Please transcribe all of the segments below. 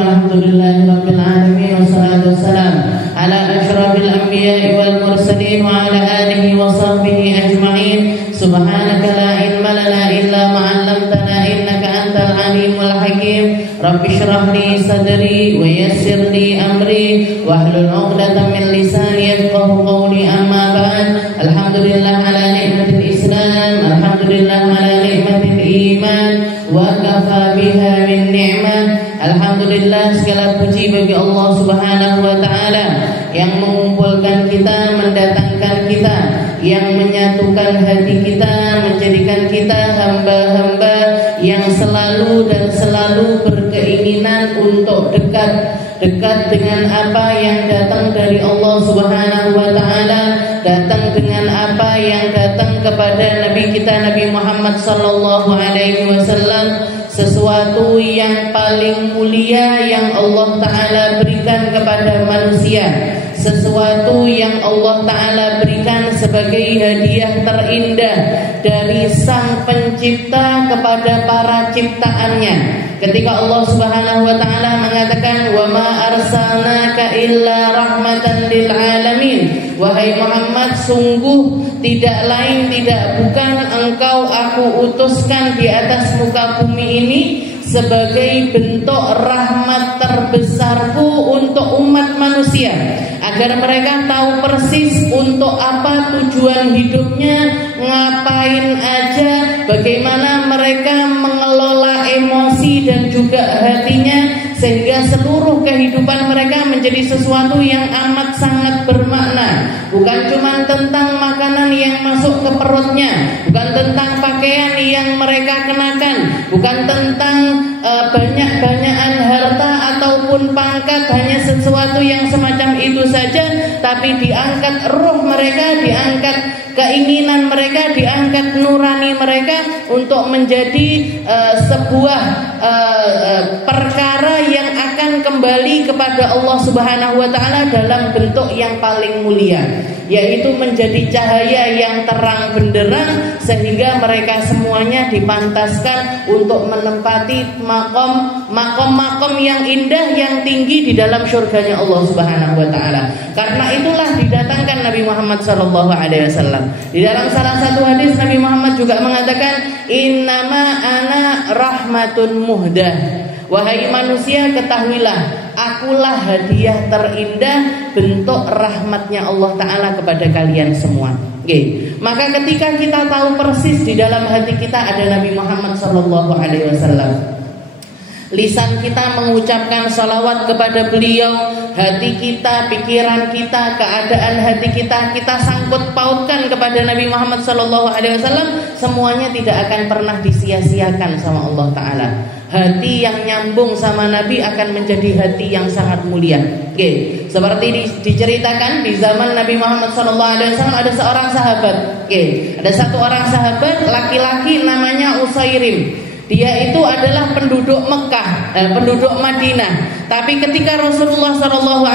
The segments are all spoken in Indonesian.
alhamdulillahirabbil alamin wassalatu wassalam ala asyrafil anbiya'i wal mursalin wa ala alihi wa sahbihi ajma'in. Subhanaka la ilma lana illa ma 'allamtana innaka antal alimul hakim. Rabbi shrah li sadri wa yassir li amri wahlul 'uqdatam min lisani yafqahu qawli. Amma ba'd. Alhamdulillah ala ni'matil Islam, alhamdulillah ala ni'matil iman, wa kafa biha min ni'mah. Alhamdulillah, segala puji bagi Allah Subhanahu wa taala yang mengumpulkan kita, mendatangkan kita, yang menyatukan hati kita, menjadikan kita hamba-hamba yang selalu dan selalu berkeinginan untuk dekat dengan apa yang datang dari Allah Subhanahu wa taala, datang dengan apa yang datang kepada Nabi kita Nabi Muhammad sallallahu alaihi wasallam, sesuatu yang paling mulia yang Allah taala berikan kepada manusia, sesuatu yang Allah taala berikan sebagai hadiah terindah dari Sang Pencipta kepada para ciptaannya. Ketika Allah Subhanahu wa taala mengatakan wa ma arsalnaka illa rahmatan lil alamin, wahai Muhammad, sungguh tidak lain tidak bukan engkau aku utuskan di atas muka bumi ini sebagai bentuk rahmat terbesarku untuk umat manusia, agar mereka tahu persis untuk apa tujuan hidupnya, ngapain aja, bagaimana mereka mengelola emosi dan juga hatinya, sehingga seluruh kehidupan mereka menjadi sesuatu yang amat sangat bermakna. Bukan cuma tentang makanan yang masuk ke perutnya, bukan tentang pakaian yang mereka kenakan, bukan tentang banyak-banyakan harta ataupun pangkat, hanya sesuatu yang semacam itu saja, tapi diangkat roh mereka, diangkat keinginan mereka, diangkat nurani mereka untuk menjadi sebuah perkara yang akan kembali kepada Allah Subhanahu wa taala dalam bentuk yang paling mulia, yaitu menjadi cahaya yang terang benderang, sehingga mereka semuanya dipantaskan untuk menempati makom yang indah, yang tinggi di dalam surganya Allah Subhanahu wa taala. Karena itulah didatangkan Nabi Muhammad sallallahu alaihi wasallam. Di dalam salah satu hadis Nabi Muhammad juga mengatakan innama ana rahmatun muhdah. Wahai manusia, ketahuilah akulah hadiah terindah, bentuk rahmatnya Allah Ta'ala kepada kalian semua. Oke. Maka ketika kita tahu persis di dalam hati kita ada Nabi Muhammad sallallahu alaihi wasallam, lisan kita mengucapkan salawat kepada beliau, hati kita, pikiran kita, keadaan hati kita sangkut pautkan kepada Nabi Muhammad sallallahu alaihi wasallam, semuanya tidak akan pernah disia-siakan sama Allah Ta'ala. Hati yang nyambung sama Nabi akan menjadi hati yang sangat mulia. Oke, seperti diceritakan di zaman Nabi Muhammad SAW ada seorang sahabat. Oke, ada satu orang sahabat laki-laki namanya Usairim. Dia itu adalah penduduk Mekah, penduduk Madinah. Tapi ketika Rasulullah SAW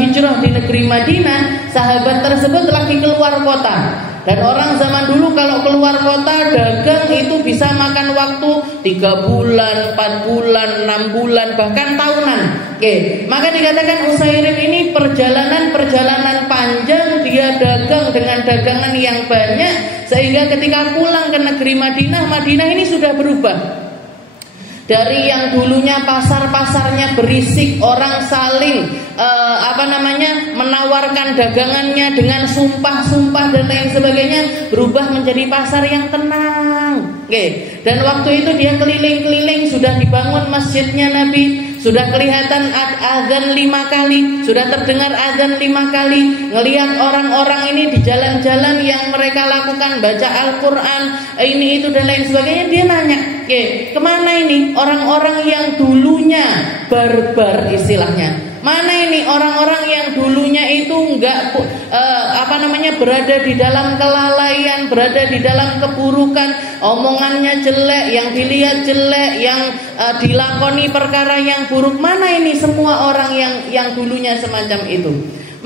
hijrah di negeri Madinah, sahabat tersebut lagi keluar kota. Dan orang zaman dulu kalau keluar kota dagang itu bisa makan waktu 3 bulan, 4 bulan, 6 bulan, bahkan tahunan. Oke, maka dikatakan Usairim ini perjalanan panjang, dia dagang dengan dagangan yang banyak, sehingga ketika pulang ke negeri Madinah ini sudah berubah. Dari yang dulunya pasar-pasarnya berisik, orang saling menawarkan dagangannya dengan sumpah-sumpah dan lain sebagainya, berubah menjadi pasar yang tenang. Oke. Dan waktu itu dia keliling-keliling, sudah dibangun masjidnya Nabi, sudah kelihatan azan 5 kali, sudah terdengar azan 5 kali, ngelihat orang-orang ini di jalan-jalan yang mereka lakukan baca Al-Quran, ini itu dan lain sebagainya. Dia nanya, kemana ini orang-orang yang dulunya barbar istilahnya? Mana ini orang-orang yang dulunya itu berada di dalam kelalaian, berada di dalam keburukan, omongannya jelek, yang dilihat jelek, yang dilakoni perkara yang buruk. Mana ini semua orang yang dulunya semacam itu?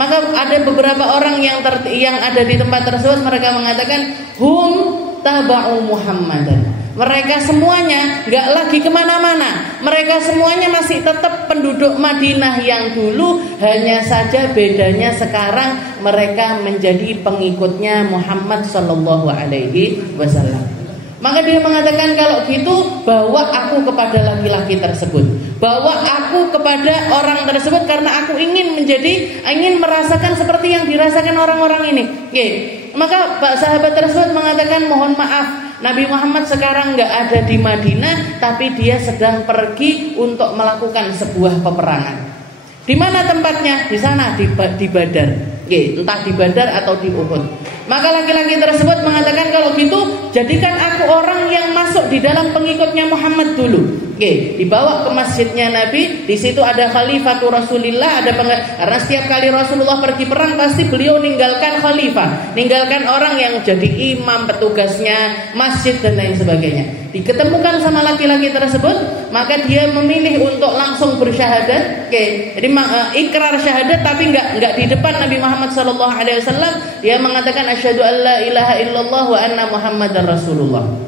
Maka ada beberapa orang yang ada di tempat tersebut, mereka mengatakan hum taba'u Muhammadan. Mereka semuanya nggak lagi kemana-mana. Mereka semuanya masih tetap penduduk Madinah yang dulu. Hanya saja bedanya sekarang mereka menjadi pengikutnya Muhammad Sallallahu Alaihi Wasallam. Maka dia mengatakan, kalau gitu bawa aku kepada laki-laki tersebut, bawa aku kepada orang tersebut, karena aku ingin merasakan seperti yang dirasakan orang-orang ini. Oke. Maka Pak sahabat tersebut mengatakan, mohon maaf, Nabi Muhammad sekarang nggak ada di Madinah, tapi dia sedang pergi untuk melakukan sebuah peperangan. Di mana tempatnya? Di sana, di Badar. Entah di Badar atau di Uhud. Maka laki-laki tersebut mengatakan, kalau gitu jadikan aku orang yang masuk di dalam pengikutnya Muhammad dulu. Dibawa ke masjidnya Nabi. Di situ ada Khalifatul Rasulillah, karena setiap kali Rasulullah pergi perang pasti beliau ninggalkan khalifah, ninggalkan orang yang jadi imam, petugasnya masjid dan lain sebagainya. Diketemukan sama laki-laki tersebut, maka dia memilih untuk langsung bersyahadat. Jadi ikrar syahadat, tapi nggak di depan Nabi Muhammad SAW. Dia mengatakan asyhadu an la ilaha illallah wa anna Muhammadar Rasulullah.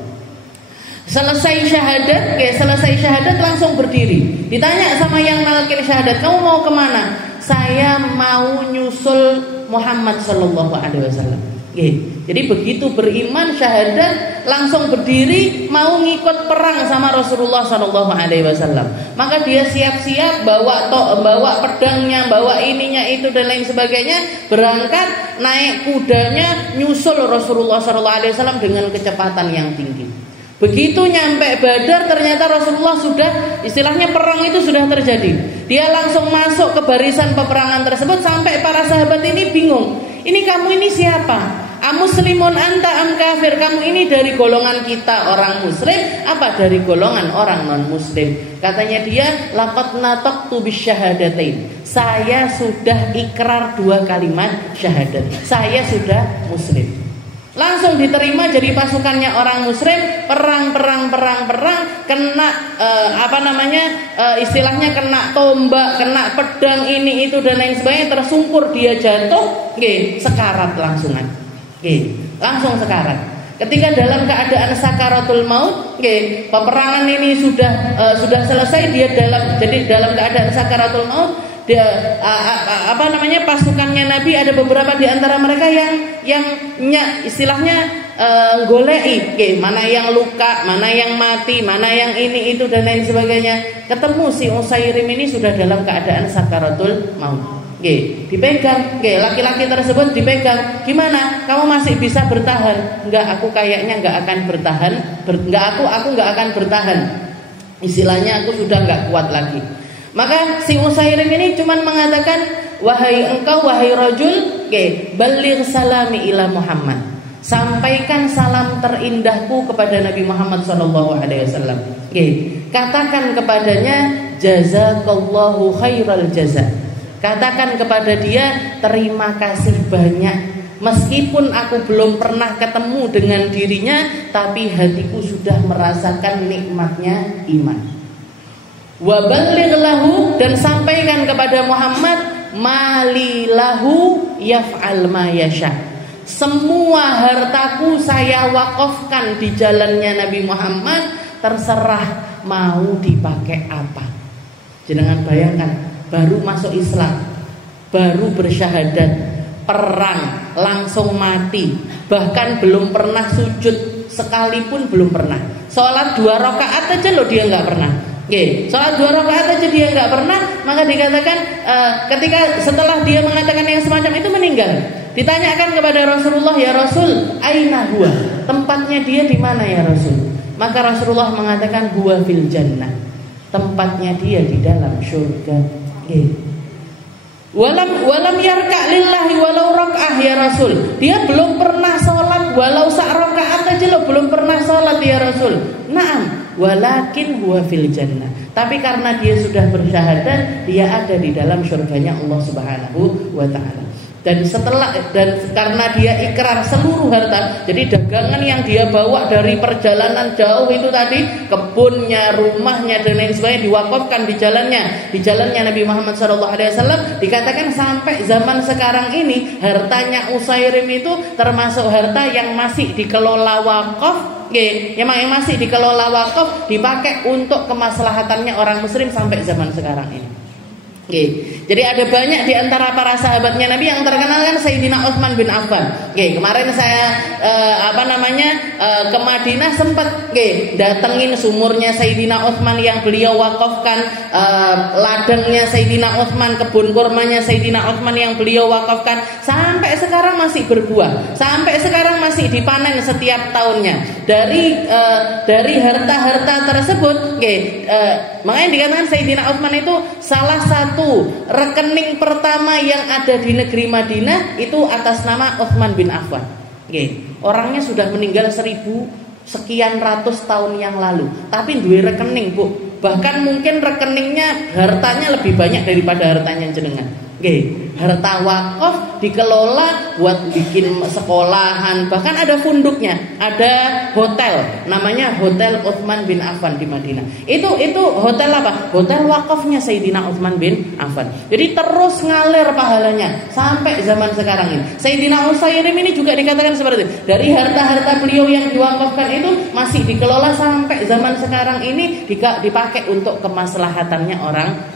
Selesai syahadat langsung berdiri. Ditanya sama yang nalkin syahadat, kamu mau kemana? Saya mau nyusul Muhammad Sallallahu Alaihi Wasallam. Jadi begitu beriman syahadat langsung berdiri mau ngikut perang sama Rasulullah Sallallahu Alaihi Wasallam. Maka dia siap-siap bawa pedangnya, bawa ininya itu dan lain sebagainya, berangkat naik kudanya nyusul Rasulullah Sallallahu Alaihi Wasallam dengan kecepatan yang tinggi. Begitu nyampe Badar, ternyata Rasulullah sudah, istilahnya perang itu sudah terjadi. Dia langsung masuk ke barisan peperangan tersebut, sampai para sahabat ini bingung. Ini kamu ini siapa? Amuslimun anta am kafir? Kamu ini dari golongan kita orang muslim apa dari golongan orang non muslim? Katanya dia, laqad nataqtu bisyahadatain. Saya sudah ikrar 2 kalimat syahadat. Saya sudah muslim. Langsung diterima jadi pasukannya orang muslim, perang, kena istilahnya kena tombak, kena pedang ini itu dan lain sebagainya, tersungkur dia jatuh, sekarat langsungan. Langsung sekarat. Ketika dalam keadaan sakaratul maut, peperangan ini sudah selesai, dia dalam keadaan sakaratul maut. Pasukannya Nabi ada beberapa di antara mereka yang istilahnya golei, mana yang luka, mana yang mati, mana yang ini itu dan lain sebagainya. Ketemu si Usairim ini sudah dalam keadaan sakaratul maut. Dipegang, laki-laki tersebut dipegang. Gimana? Kamu masih bisa bertahan? Enggak, aku kayaknya enggak akan bertahan. Aku enggak akan bertahan. Istilahnya aku sudah enggak kuat lagi. Maka si Usairim ini cuma mengatakan, wahai engkau, wahai rajul, baligh salami ila Muhammad. Sampaikan salam terindahku kepada Nabi Muhammad SAW. Katakan kepadanya, jazakallahu khairal jaza. Katakan kepada dia, terima kasih banyak. Meskipun aku belum pernah ketemu dengan dirinya, tapi hatiku sudah merasakan nikmatnya iman. Wa balligh lahu, dan sampaikan kepada Muhammad, malilahu yaf'al ma yasha. Semua hartaku saya wakafkan di jalannya Nabi Muhammad, terserah mau dipakai apa. Jangan bayangkan, baru masuk Islam, baru bersyahadat, perang, langsung mati, bahkan belum pernah sujud sekalipun, belum pernah. Sholat 2 rakaat aja loh dia nggak pernah. Sholat 2 rakaat aja dia nggak pernah. Maka dikatakan ketika setelah dia mengatakan yang semacam itu meninggal, ditanyakan kepada Rasulullah, ya Rasul, aina huwa? Tempatnya dia di mana ya Rasul? Maka Rasulullah mengatakan, huwa fil jannah. Tempatnya dia di dalam surga. Walam yarka lillahi walau rak'ah ya Rasul. Dia belum pernah sholat walau sak rakaat aja loh, belum pernah sholat ya Rasul. Naam, walakin huwa fil jannah. Tapi karena dia sudah bersyahadat, dia ada di dalam surganya Allah Subhanahu wa taala. Dan karena dia ikrar seluruh harta, jadi dagangan yang dia bawa dari perjalanan jauh itu tadi, kebunnya, rumahnya dan lain sebagainya diwakafkan di jalannya Nabi Muhammad SAW. Dikatakan sampai zaman sekarang ini hartanya Usairim itu termasuk harta yang masih dikelola wakaf yang masih dikelola wakaf dipakai untuk kemaslahatannya orang muslim sampai zaman sekarang ini. Jadi ada banyak di antara para sahabatnya Nabi yang terkenal kan Sayyidina Utsman bin Affan. Kemarin saya ke Madinah sempat datengin sumurnya Sayyidina Utsman yang beliau wakafkan, ladangnya Sayyidina Utsman, kebun kurmanya Sayyidina Utsman yang beliau wakafkan, sampai sekarang masih berbuah, sampai sekarang masih dipanen setiap tahunnya. Dari harta-harta tersebut, makanya dikatakan Sayyidina Utsman itu salah satu rekening pertama yang ada di negeri Madinah itu atas nama Utsman bin Affan. Orangnya sudah meninggal 1000 sekian ratus tahun yang lalu, tapi duwe rekening, Bu. Bahkan mungkin rekeningnya hartanya lebih banyak daripada hartanya jenengan. Harta wakaf dikelola buat bikin sekolahan, bahkan ada funduknya, ada hotel, namanya Hotel Utsman bin Affan di Madinah. Itu hotel apa? Hotel wakafnya Sayyidina Utsman bin Affan. Jadi terus ngalir pahalanya sampai zaman sekarang ini. Sayyidina Utsairim ini juga dikatakan seperti itu. Dari harta-harta beliau yang diwakafkan itu masih dikelola sampai zaman sekarang ini dipakai untuk kemaslahatannya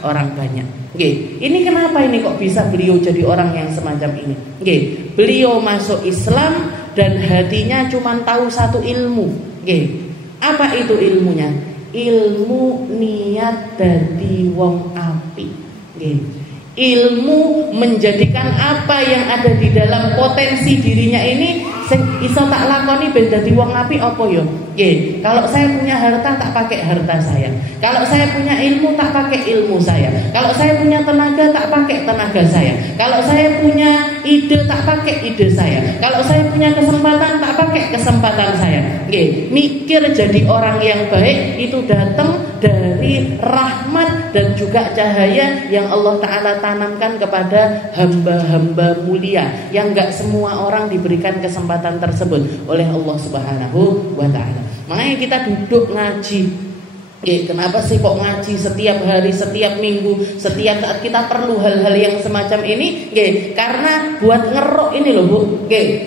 orang banyak. Ini kenapa ini kok bisa beliau jadi orang yang semacam ini? Beliau masuk Islam dan hatinya cuma tahu satu ilmu. Apa itu ilmunya? Ilmu niat dadi wong apik. Ilmu menjadikan apa yang ada di dalam potensi dirinya ini iso tak lakoni ben dadi wong apik apa ya? Kalau saya punya harta tak pakai harta saya. Kalau saya punya ilmu tak pakai ilmu saya. Kalau saya punya tenaga tak pakai tenaga saya. Kalau saya punya ide tak pakai ide saya. Kalau saya punya kesempatan tak pakai kesempatan saya. Mikir jadi orang yang baik itu datang dari rahmat dan juga cahaya yang Allah Ta'ala tanamkan kepada hamba-hamba mulia, yang gak semua orang diberikan kesempatan tersebut oleh Allah Subhanahu wa Ta'ala. Makanya kita duduk ngaji. Kenapa sih kok ngaji setiap hari, setiap minggu, setiap saat kita perlu hal-hal yang semacam ini? Karena buat ngerok ini loh, Bu.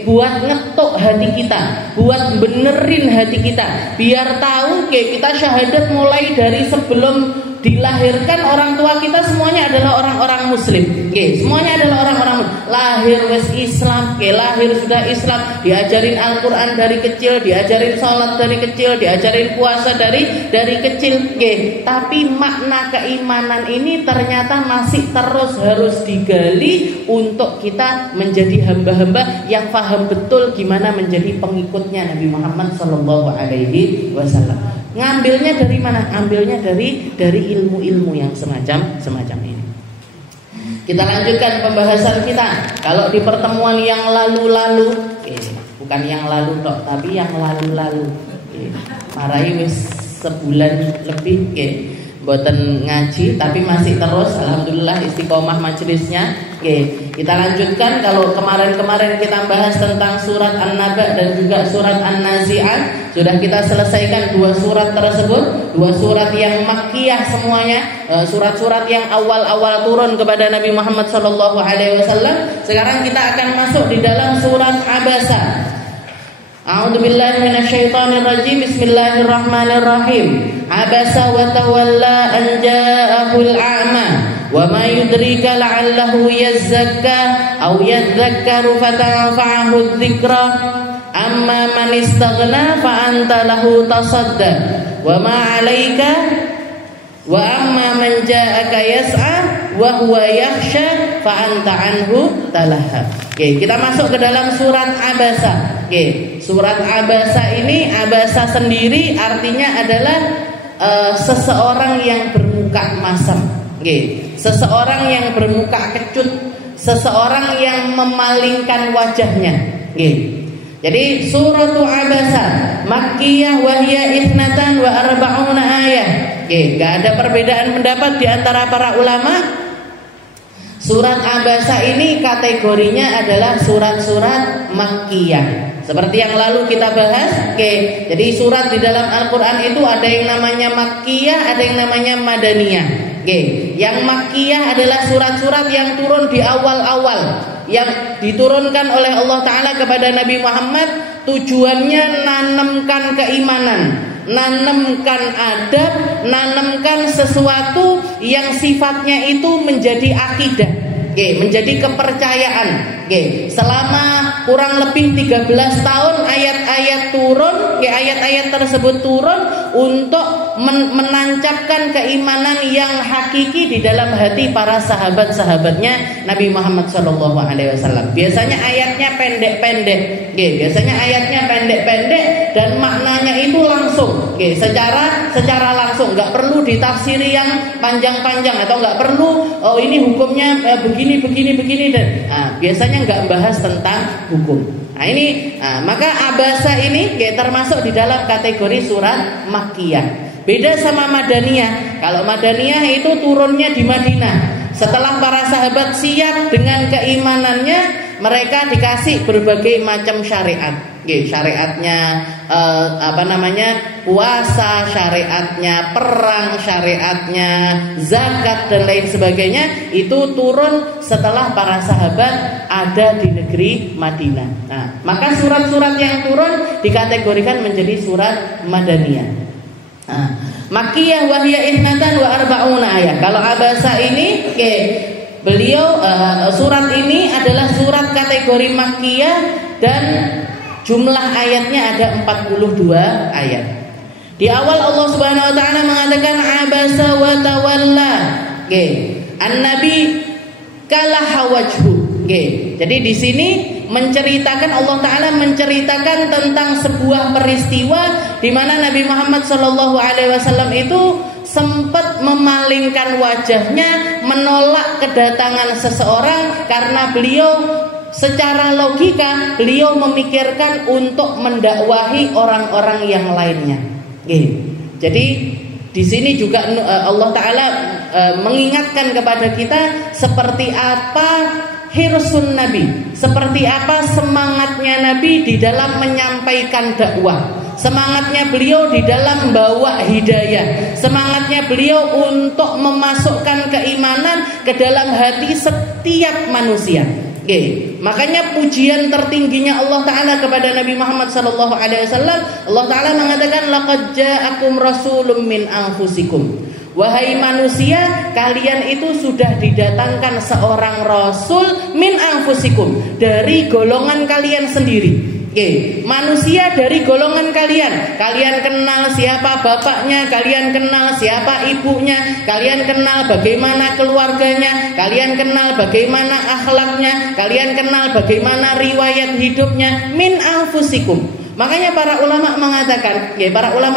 Buat ngetuk hati kita, buat benerin hati kita, biar tahu kita syahadat mulai dari sebelum dilahirkan orang tua kita semuanya adalah orang-orang muslim. Semuanya adalah orang-orang muslim. Lahir wes Islam, lahir sudah Islam, diajarin Al-Qur'an dari kecil, diajarin sholat dari kecil, diajarin puasa dari kecil. Tapi makna keimanan ini ternyata masih terus harus digali untuk kita menjadi hamba-hamba yang paham betul gimana menjadi pengikutnya Nabi Muhammad SAW. Ngambilnya dari mana? Ambilnya dari ilmu-ilmu yang semacam ini. Kita lanjutkan pembahasan kita. Kalau di pertemuan yang lalu-lalu, bukan yang lalu tok, tapi yang lalu-lalu. Marai wis sebulan lebih, boten ngaji, tapi masih terus, alhamdulillah istiqomah majelisnya. Kita lanjutkan. Kalau kemarin kita bahas tentang surat An-Naba dan juga surat An-Nazi'at, sudah kita selesaikan 2 surat tersebut, 2 surat yang makkiyah semuanya, surat-surat yang awal-awal turun kepada Nabi Muhammad SAW. Sekarang kita akan masuk di dalam surat Abasa. A'udzubillahi minasyaitonirrajim. Bismillahirrahmanirrahim. Abasa wa tawalla an ja'ahul a'ma wa ma yudrika la'allahu yazzakka aw yadhakkaru fatanfa'ahu dzikra amma man istaghna fa anta lahu tasadda wa ma 'alaika wa amma man ja'aka yas'a wa huwa yakhsha fa anta anhu talaha. Kita masuk ke dalam surat Abasa. Surat Abasa ini, Abasa sendiri artinya adalah seseorang yang bermuka masam. Seseorang yang bermuka kecut, seseorang yang memalingkan wajahnya. Jadi suratu Abasa makkiyah wa hiya 12 ayat. Gak ada perbedaan pendapat di antara para ulama. Surat Abasa ini kategorinya adalah surat-surat makkiyah. Seperti yang lalu kita bahas, jadi surat di dalam Al-Quran itu ada yang namanya makkiyah, ada yang namanya madaniyah. Yang makkiyah adalah surat-surat yang turun di awal-awal, yang diturunkan oleh Allah Ta'ala kepada Nabi Muhammad tujuannya nanamkan keimanan, nanamkan adab, nanamkan sesuatu yang sifatnya itu menjadi akidah, menjadi kepercayaan. Selama kurang lebih 13 tahun ayat-ayat turun, ayat-ayat tersebut turun untuk menancapkan keimanan yang hakiki di dalam hati para sahabat-sahabatnya Nabi Muhammad SAW. Biasanya ayatnya pendek-pendek, dan maknanya itu langsung, secara langsung, nggak perlu ditafsiri yang panjang-panjang atau nggak perlu ini hukumnya begini dan biasanya nggak bahas tentang hukum. Maka Abasa ini termasuk di dalam kategori surat Makkiyah. Beda sama Madaniyah. Kalau Madaniyah itu turunnya di Madinah. Setelah para sahabat siap dengan keimanannya, mereka dikasih berbagai macam syariat. Syariatnya puasa, syariatnya perang, syariatnya zakat dan lain sebagainya. Itu turun setelah para sahabat ada di negeri Madinah. Maka surat-surat yang turun dikategorikan menjadi surat Madaniyah. Makkiyah wa hiya ithnatan wa arba'una ayat. Kalau Abasa ini beliau surat ini adalah surat kategori Makkiyah dan jumlah ayatnya ada 42 ayat. Di awal Allah Subhanahu wa taala mengatakan abasa wa tawalla. An-nabi kalaha wajhu. Jadi di sini Allah Taala menceritakan tentang sebuah peristiwa di mana Nabi Muhammad SAW itu sempat memalingkan wajahnya menolak kedatangan seseorang karena beliau secara logika beliau memikirkan untuk mendakwahi orang-orang yang lainnya. Jadi di sini juga Allah Taala mengingatkan kepada kita seperti apa hirsun Nabi, seperti apa semangatnya Nabi di dalam menyampaikan dakwah, semangatnya beliau di dalam bawa hidayah, semangatnya beliau untuk memasukkan keimanan ke dalam hati setiap manusia. Makanya pujian tertingginya Allah Ta'ala kepada Nabi Muhammad SAW, Allah Ta'ala mengatakan laqad ja'akum rasulun min anfusikum. Wahai manusia, kalian itu sudah didatangkan seorang rasul min anfusikum, dari golongan kalian sendiri. Manusia dari golongan kalian. Kalian kenal siapa bapaknya, kalian kenal siapa ibunya, kalian kenal bagaimana keluarganya, kalian kenal bagaimana akhlaknya, kalian kenal bagaimana riwayat hidupnya. Min anfusikum. Makanya para ulama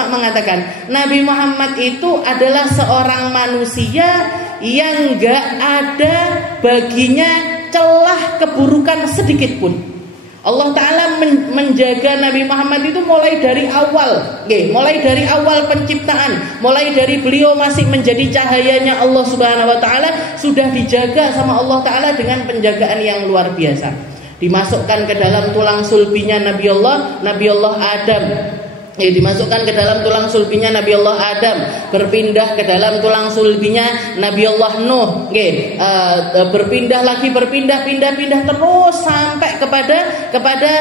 mengatakan Nabi Muhammad itu adalah seorang manusia yang gak ada baginya celah keburukan sedikit pun. Allah Ta'ala menjaga Nabi Muhammad itu mulai dari awal, mulai dari awal penciptaan, mulai dari beliau masih menjadi cahayanya Allah Subhanahu Wa Ta'ala, sudah dijaga sama Allah Ta'ala dengan penjagaan yang luar biasa. Dimasukkan ke dalam tulang sulbinya Nabi Allah Adam. Dimasukkan ke dalam tulang sulbinya Nabi Allah Adam, berpindah ke dalam tulang sulbinya Nabi Allah Nuh. Berpindah terus sampai kepada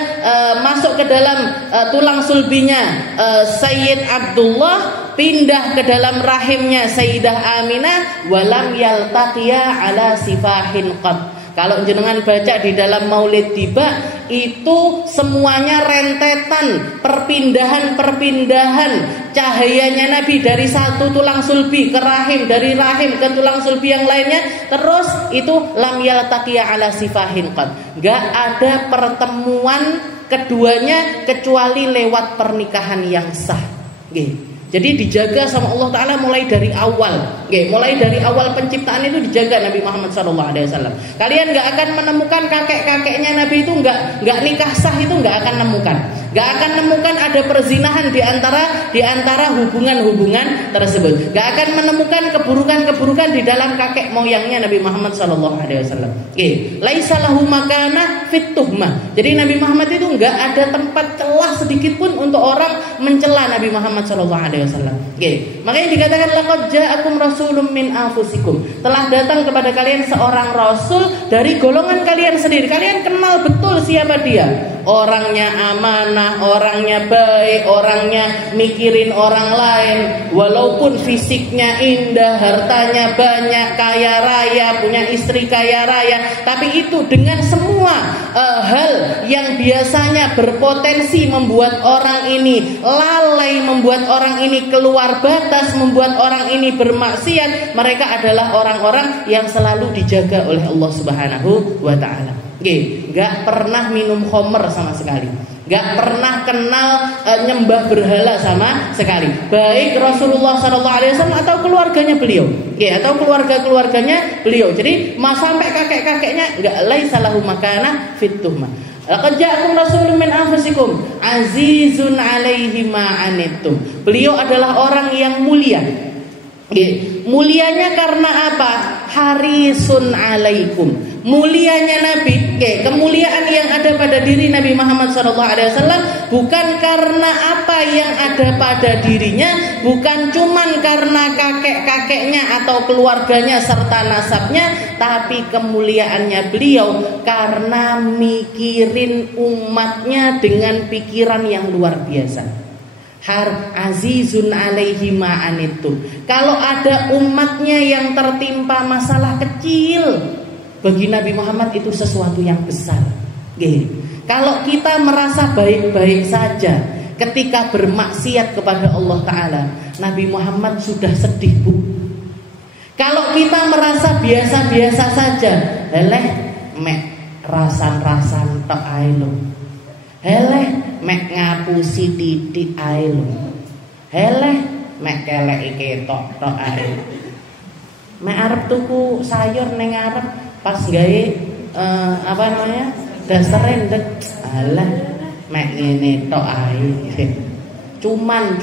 masuk ke dalam tulang sulbinya Sayyid Abdullah, pindah ke dalam rahimnya Sayyidah Aminah, walam yaltaqiya ala sifahin qad. Kalau jenengan baca di dalam Maulid Tiba, itu semuanya rentetan perpindahan cahayanya Nabi dari satu tulang sulbi ke rahim, dari rahim ke tulang sulbi yang lainnya, terus itu lam yaltaqiya ala sifahin qad. Gak ada pertemuan keduanya kecuali lewat pernikahan yang sah. Jadi dijaga sama Allah Ta'ala mulai dari awal. Mulai dari awal penciptaan itu dijaga Nabi Muhammad SAW. Kalian gak akan menemukan kakek-kakeknya Nabi itu gak nikah sah, itu gak akan nemukan. Gak akan nemukan ada perzinahan di antara hubungan-hubungan tersebut. Gak akan menemukan keburukan-keburukan di dalam kakek moyangnya Nabi Muhammad SAW. Laisa lahu makana fit tuhmah. Jadi Nabi Muhammad itu gak ada tempat celah sedikit pun untuk orang mencela Nabi Muhammad SAW. Makanya dikatakan laqad ja'akum rasulun min anfusikum. Telah datang kepada kalian seorang rasul dari golongan kalian sendiri. Kalian kenal betul siapa dia. orangnya amanah, orangnya baik, orangnya mikirin orang lain. Walaupun fisiknya indah, hartanya banyak, kaya raya, punya istri kaya raya, tapi itu dengan semua hal yang biasanya berpotensi membuat orang ini lalai, membuat orang ini keluar batas, membuat orang ini bermaksiat, mereka adalah orang-orang yang selalu dijaga oleh Allah Subhanahu wa ta'ala. Gak pernah minum khamr sama sekali, gak pernah kenal nyembah berhala sama sekali, baik Rasulullah SAW atau keluarganya beliau, atau keluarganya beliau. Jadi sampai kakek-kakeknya gak laisa lahu makana fit tuhmah. Laqad ja'akum rasulun min anfusikum azizun 'alaihi ma 'anittum. Beliau adalah orang yang mulia. Mulianya karena apa? Harisun 'alaikum. Mulianya Nabi, kemuliaan yang ada pada diri Nabi Muhammad SAW bukan karena apa yang ada pada dirinya, bukan cuman karena kakek-kakeknya atau keluarganya serta nasabnya, tapi kemuliaannya beliau karena mikirin umatnya dengan pikiran yang luar biasa. Azizun 'alaihi ma 'anittum. Kalau ada umatnya yang tertimpa masalah kecil, bagi Nabi Muhammad itu sesuatu yang besar. Kalau kita merasa baik-baik saja ketika bermaksiat kepada Allah Ta'ala, Nabi Muhammad sudah sedih, Bu. Kalau kita merasa biasa-biasa saja, mek rasan-rasan tok ae lho. Mek ngapusi titik ae lho. Mek kelek ketok tok ae. Mek arep tuku sayur ning arep pas gawe dasar rendek, alah mek ngene tok ae. Cuman.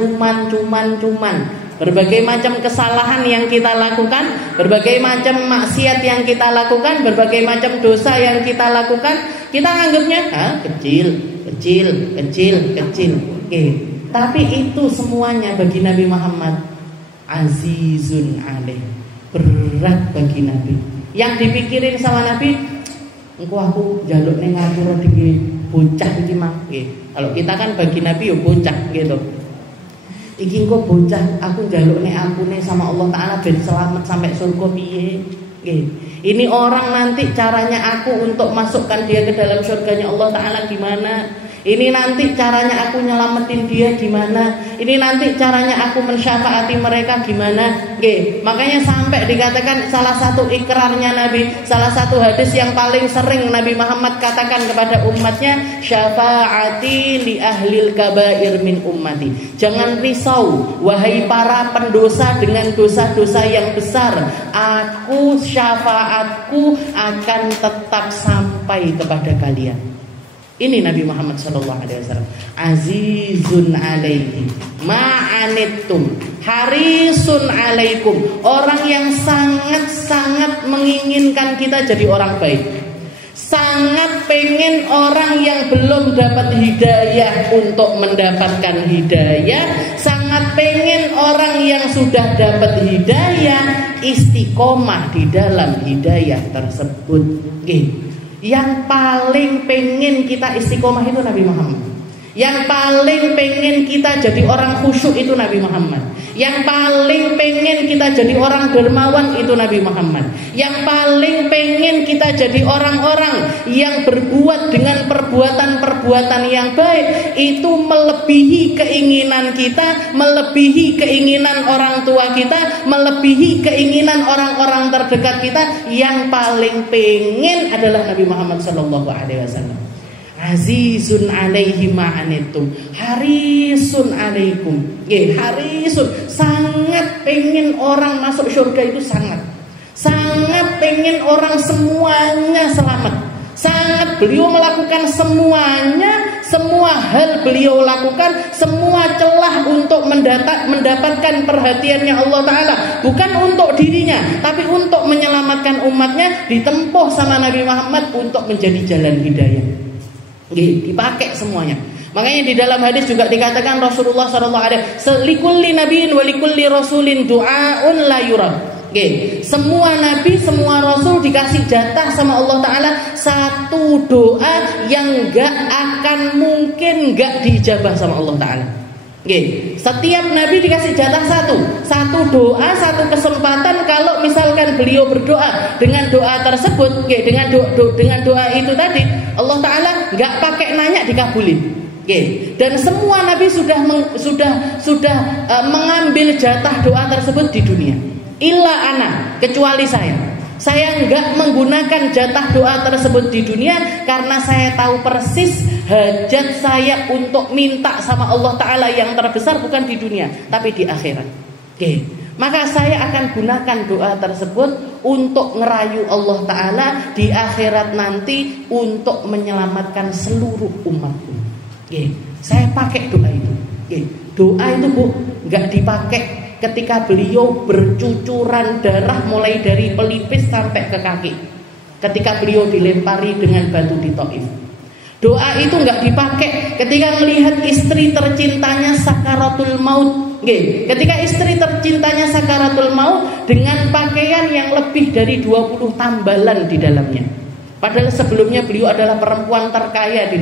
Berbagai macam kesalahan yang kita lakukan, berbagai macam maksiat yang kita lakukan, berbagai macam dosa yang kita lakukan, kita anggapnya kecil. Tapi itu semuanya bagi Nabi Muhammad azizun alaih, berat bagi Nabi. Yang dipikirin sama Nabi, engko aku njaluk ning ngapura dhewe bocah iki mah. Kalau kita kan bagi Nabi yo bocah gitu. Iki engko bocah, aku njaluk ning ampune sama Allah Taala ben selamat sampai surga piye? Ini orang nanti caranya aku untuk masukkan dia ke dalam surganya Allah Ta'ala gimana? Ini nanti caranya aku nyelamatin dia gimana? Ini nanti caranya aku mensyafaati mereka gimana? Makanya sampai dikatakan salah satu ikrarnya Nabi, salah satu hadis yang paling sering Nabi Muhammad katakan kepada umatnya, syafaati li ahlil kabair min ummati. Jangan risau wahai para pendosa dengan dosa-dosa yang besar, syafaatku akan tetap sampai kepada kalian. Ini Nabi Muhammad SAW. Azizun alaihi ma'anittum harisun alaikum. Orang yang sangat-sangat menginginkan kita jadi orang baik, sangat pengen orang yang belum dapat hidayah untuk mendapatkan hidayah, sangat pengen orang yang sudah dapat hidayah istiqomah di dalam hidayah tersebut. Yang paling pengen kita istiqomah itu Nabi Muhammad. Yang paling pengen kita jadi orang khusyuk itu Nabi Muhammad. Yang paling pengen kita jadi orang dermawan itu Nabi Muhammad. Yang paling pengen kita jadi orang-orang yang berbuat dengan perbuatan-perbuatan yang baik, itu melebihi keinginan kita, melebihi keinginan orang tua kita, melebihi keinginan orang-orang terdekat kita. Yang paling pengen adalah Nabi Muhammad SAW. Azizun alaihi ma'anittum harisun alaikum. Harisun, sangat pengen orang masuk surga itu, sangat pengen orang semuanya selamat. Sangat beliau melakukan semuanya, semua hal beliau lakukan, semua celah untuk mendapatkan perhatiannya Allah Ta'ala. Bukan untuk dirinya, tapi untuk menyelamatkan umatnya, ditempuh sama Nabi Muhammad untuk menjadi jalan hidayah. Dipakai semuanya. Makanya di dalam hadis juga dikatakan Rasulullah SAW, likulli nabiyyin wa likulli rasulin du'aun la yurad. Semua nabi, semua rasul dikasih dikasih jatah sama Allah Ta'ala satu doa yang gak akan mungkin gak dijabah sama Allah Ta'ala. Setiap Nabi dikasih jatah satu doa, satu kesempatan. Kalau misalkan beliau berdoa dengan doa tersebut, dengan doa itu tadi, Allah Ta'ala gak pakai nanya dikabulin. Dan semua Nabi sudah mengambil jatah doa tersebut di dunia. Illa ana, kecuali saya enggak menggunakan jatah doa tersebut di dunia karena saya tahu persis hajat saya untuk minta sama Allah Ta'ala yang terbesar bukan di dunia tapi di akhirat. Maka saya akan gunakan doa tersebut untuk ngerayu Allah Ta'ala di akhirat nanti untuk menyelamatkan seluruh umatku. Saya pakai doa itu. Doa itu Bu enggak dipakai ketika beliau bercucuran darah mulai dari pelipis sampai ke kaki, ketika beliau dilempari dengan batu di Taif. Doa itu nggak dipakai ketika melihat istri tercintanya sakaratul maut. Ketika istri tercintanya sakaratul maut dengan pakaian yang lebih dari 20 tambalan di dalamnya. Padahal sebelumnya beliau adalah perempuan terkaya di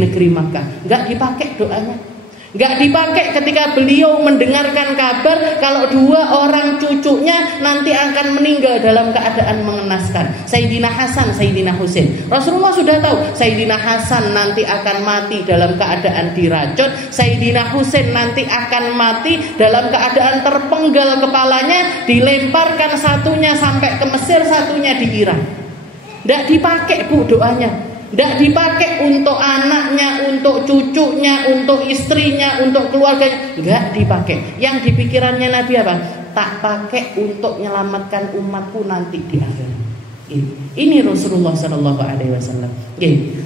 negeri Makkah. Nggak dipakai doanya. Gak dipakai ketika beliau mendengarkan kabar kalau 2 orang cucunya nanti akan meninggal dalam keadaan mengenaskan, Sayyidina Hasan, Sayyidina Husain. Rasulullah sudah tahu Sayyidina Hasan nanti akan mati dalam keadaan diracun, Sayyidina Husain nanti akan mati dalam keadaan terpenggal kepalanya, dilemparkan satunya sampai ke Mesir, satunya di Irak. Gak dipakai Bu doanya. Tidak dipakai untuk anaknya, untuk cucunya, untuk istrinya, untuk keluarganya. Tidak dipakai. Yang dipikirannya Nabi apa? Tak pakai untuk menyelamatkan umatku nanti di akhirat. Ini Rasulullah SAW.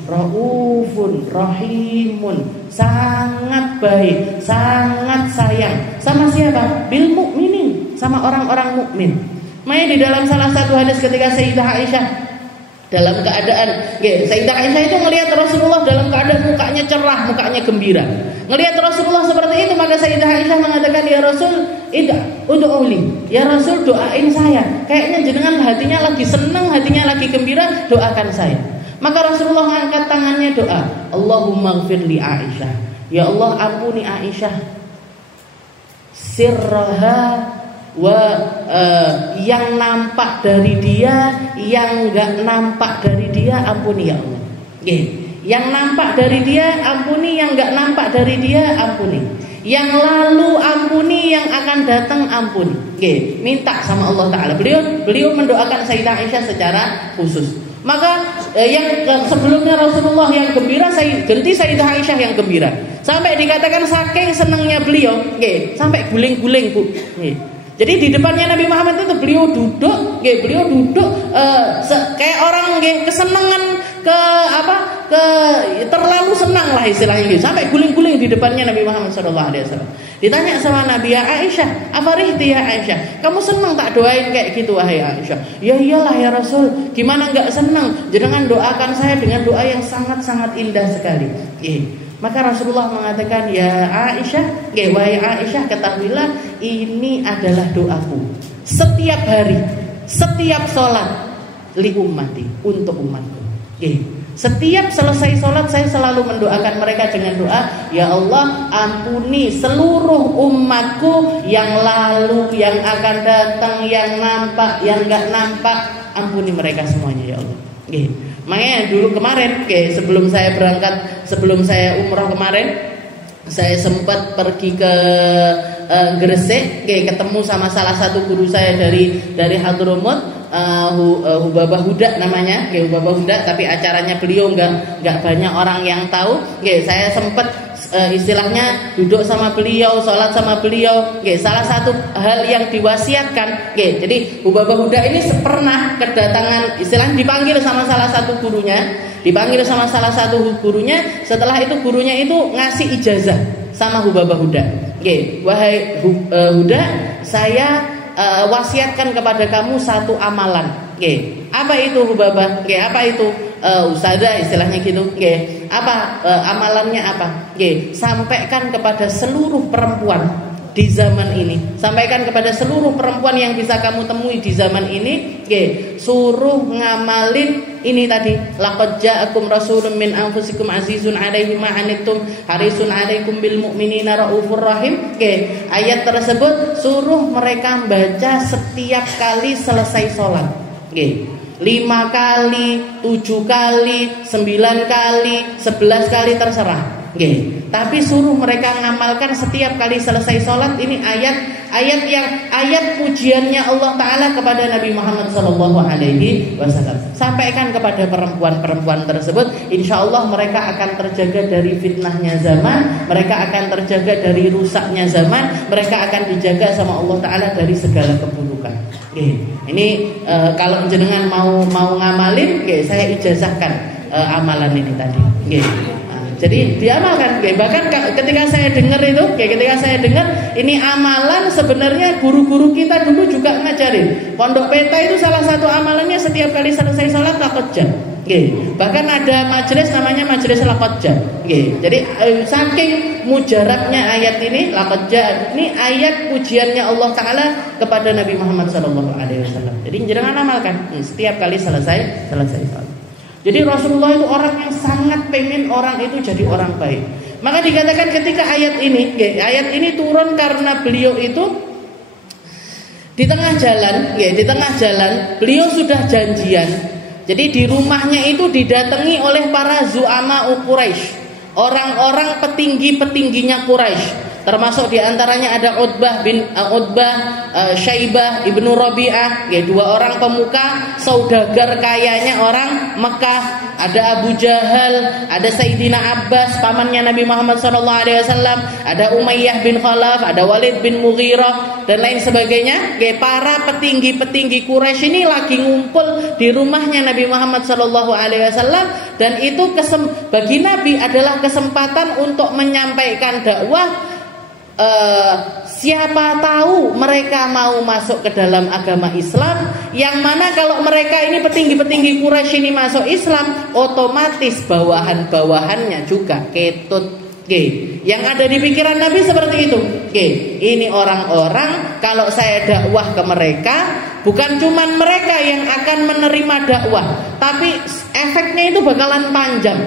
Raufun, rahimun, sangat baik, sangat sayang. Sama siapa? Bil mukminin, sama orang-orang mukmin. Makanya di dalam salah satu hadis ketika Sayyidah Aisyah dalam keadaan, Sayyidah Aisyah itu melihat Rasulullah dalam keadaan mukanya cerah, mukanya gembira. Ngelihat Rasulullah seperti itu, maka Sayyidah Aisyah mengatakan, ya Rasul, ud'uli, ya Rasul doain saya. Kayaknya jenengan hatinya lagi senang, hatinya lagi gembira, doakan saya. Maka Rasulullah mengangkat tangannya doa, Allahumma ghfir li Aisyah, ya Allah ampuni Aisyah, sirraha yang nampak dari dia, yang enggak nampak dari dia, ampuni ya Allah. Yang nampak dari dia ampuni, yang enggak nampak dari dia ampuni. Yang lalu ampuni, yang akan datang ampuni. Minta sama Allah Ta'ala. Beliau mendoakan Sayyidah Aisyah secara khusus. Maka yang sebelumnya Rasulullah yang gembira, ganti Sayyidah Aisyah yang gembira. Sampai dikatakan saking senangnya beliau, sampai guling-guling Bu. Jadi di depannya Nabi Muhammad itu beliau duduk kayak orang kesenangan, terlalu senang lah istilahnya gitu. Sampai guling-guling di depannya Nabi Muhammad SAW. Ditanya sama Nabi, ya Aisyah, afarihti ya Aisyah, kamu senang tak doain kayak gitu wahai Aisyah? Ya iyalah ya Rasul, gimana enggak senang? Jangan doakan saya dengan doa yang sangat-sangat indah sekali. Maka Rasulullah mengatakan, ya Aisyah, wahai Aisyah, ketahuilah ini adalah doaku setiap hari, setiap sholat, li ummati, untuk umatku. Setiap selesai sholat saya selalu mendoakan mereka dengan doa, ya Allah ampuni seluruh umatku yang lalu, yang akan datang, yang nampak, yang gak nampak, ampuni mereka semuanya ya Allah. Makanya dulu kemarin, sebelum saya berangkat, sebelum saya umrah kemarin, saya sempat pergi ke Gresik, ketemu sama salah satu guru saya dari Hadramut, Hubabah Huda namanya, Hubabah Huda, tapi acaranya beliau nggak banyak orang yang tahu. Saya sempat istilahnya duduk sama beliau, sholat sama beliau. Salah satu hal yang diwasiatkan, jadi Hubabah Huda ini pernah kedatangan, istilahnya dipanggil sama salah satu gurunya. Setelah itu gurunya itu ngasih ijazah sama Hubabah Huda. Wahai Huda, saya wasiatkan kepada kamu satu amalan. Apa itu Hubabah? Apa itu ustazah istilahnya gitu. Apa amalannya apa? Sampaikan kepada seluruh perempuan di zaman ini. Sampaikan kepada seluruh perempuan yang bisa kamu temui di zaman ini, suruh ngamalin ini tadi. Laqad ja'akum rasulun min anfusikum azizun 'alaihi ma 'anittum harisun 'alaikum bil mu'minina raufur rahim. Ayat tersebut suruh mereka baca setiap kali selesai sholat. 5 kali, 7 kali, 9 kali, 11 kali terserah. Tapi suruh mereka ngamalkan setiap kali selesai sholat. Ini ayat pujiannya Allah Ta'ala kepada Nabi Muhammad SAW. Sampaikan kepada perempuan-perempuan tersebut, insya Allah mereka akan terjaga dari fitnahnya zaman, mereka akan terjaga dari rusaknya zaman, mereka akan dijaga sama Allah Ta'ala dari segala keburukan. Ini kalau jenengan mau ngamalin, saya ijazahkan amalan ini tadi. Jadi diamalkan. Bahkan ketika saya dengar ini amalan sebenarnya guru-guru kita dulu juga ngajarin. Pondok Peta itu salah satu amalannya setiap kali selesai sholat laqad. Bahkan ada majelis namanya majelis laqad. Jadi saking mujarabnya ayat ini laqad, ini ayat pujiannya Allah Ta'ala kepada Nabi Muhammad SAW. Jadi jangan amalkan setiap kali selesai sholat. Jadi Rasulullah itu orang yang sangat pengen orang itu jadi orang baik. Maka dikatakan ketika ayat ini turun karena beliau itu di tengah jalan beliau sudah janjian. Jadi di rumahnya itu didatangi oleh para zu'ama Quraisy, orang-orang petinggi-petingginya Quraisy. Termasuk diantaranya ada Utbah, Syaibah ibnu Rabi'ah, dua orang pemuka saudagar kayanya orang Mekah. Ada Abu Jahal, ada Sayyidina Abbas pamannya Nabi Muhammad SAW, ada Umayyah bin Khalaf, ada Walid bin Mughirah dan lain sebagainya. Para petinggi-petinggi Quraisy ini lagi ngumpul di rumahnya Nabi Muhammad SAW, dan itu bagi Nabi adalah kesempatan untuk menyampaikan dakwah. Siapa tahu mereka mau masuk ke dalam agama Islam, yang mana kalau mereka ini petinggi-petinggi Quraisy ini masuk Islam, otomatis bawahan-bawahannya juga ketut. Yang ada di pikiran Nabi seperti itu. Ini orang-orang kalau saya dakwah ke mereka, bukan cuman mereka yang akan menerima dakwah, tapi efeknya itu bakalan panjang.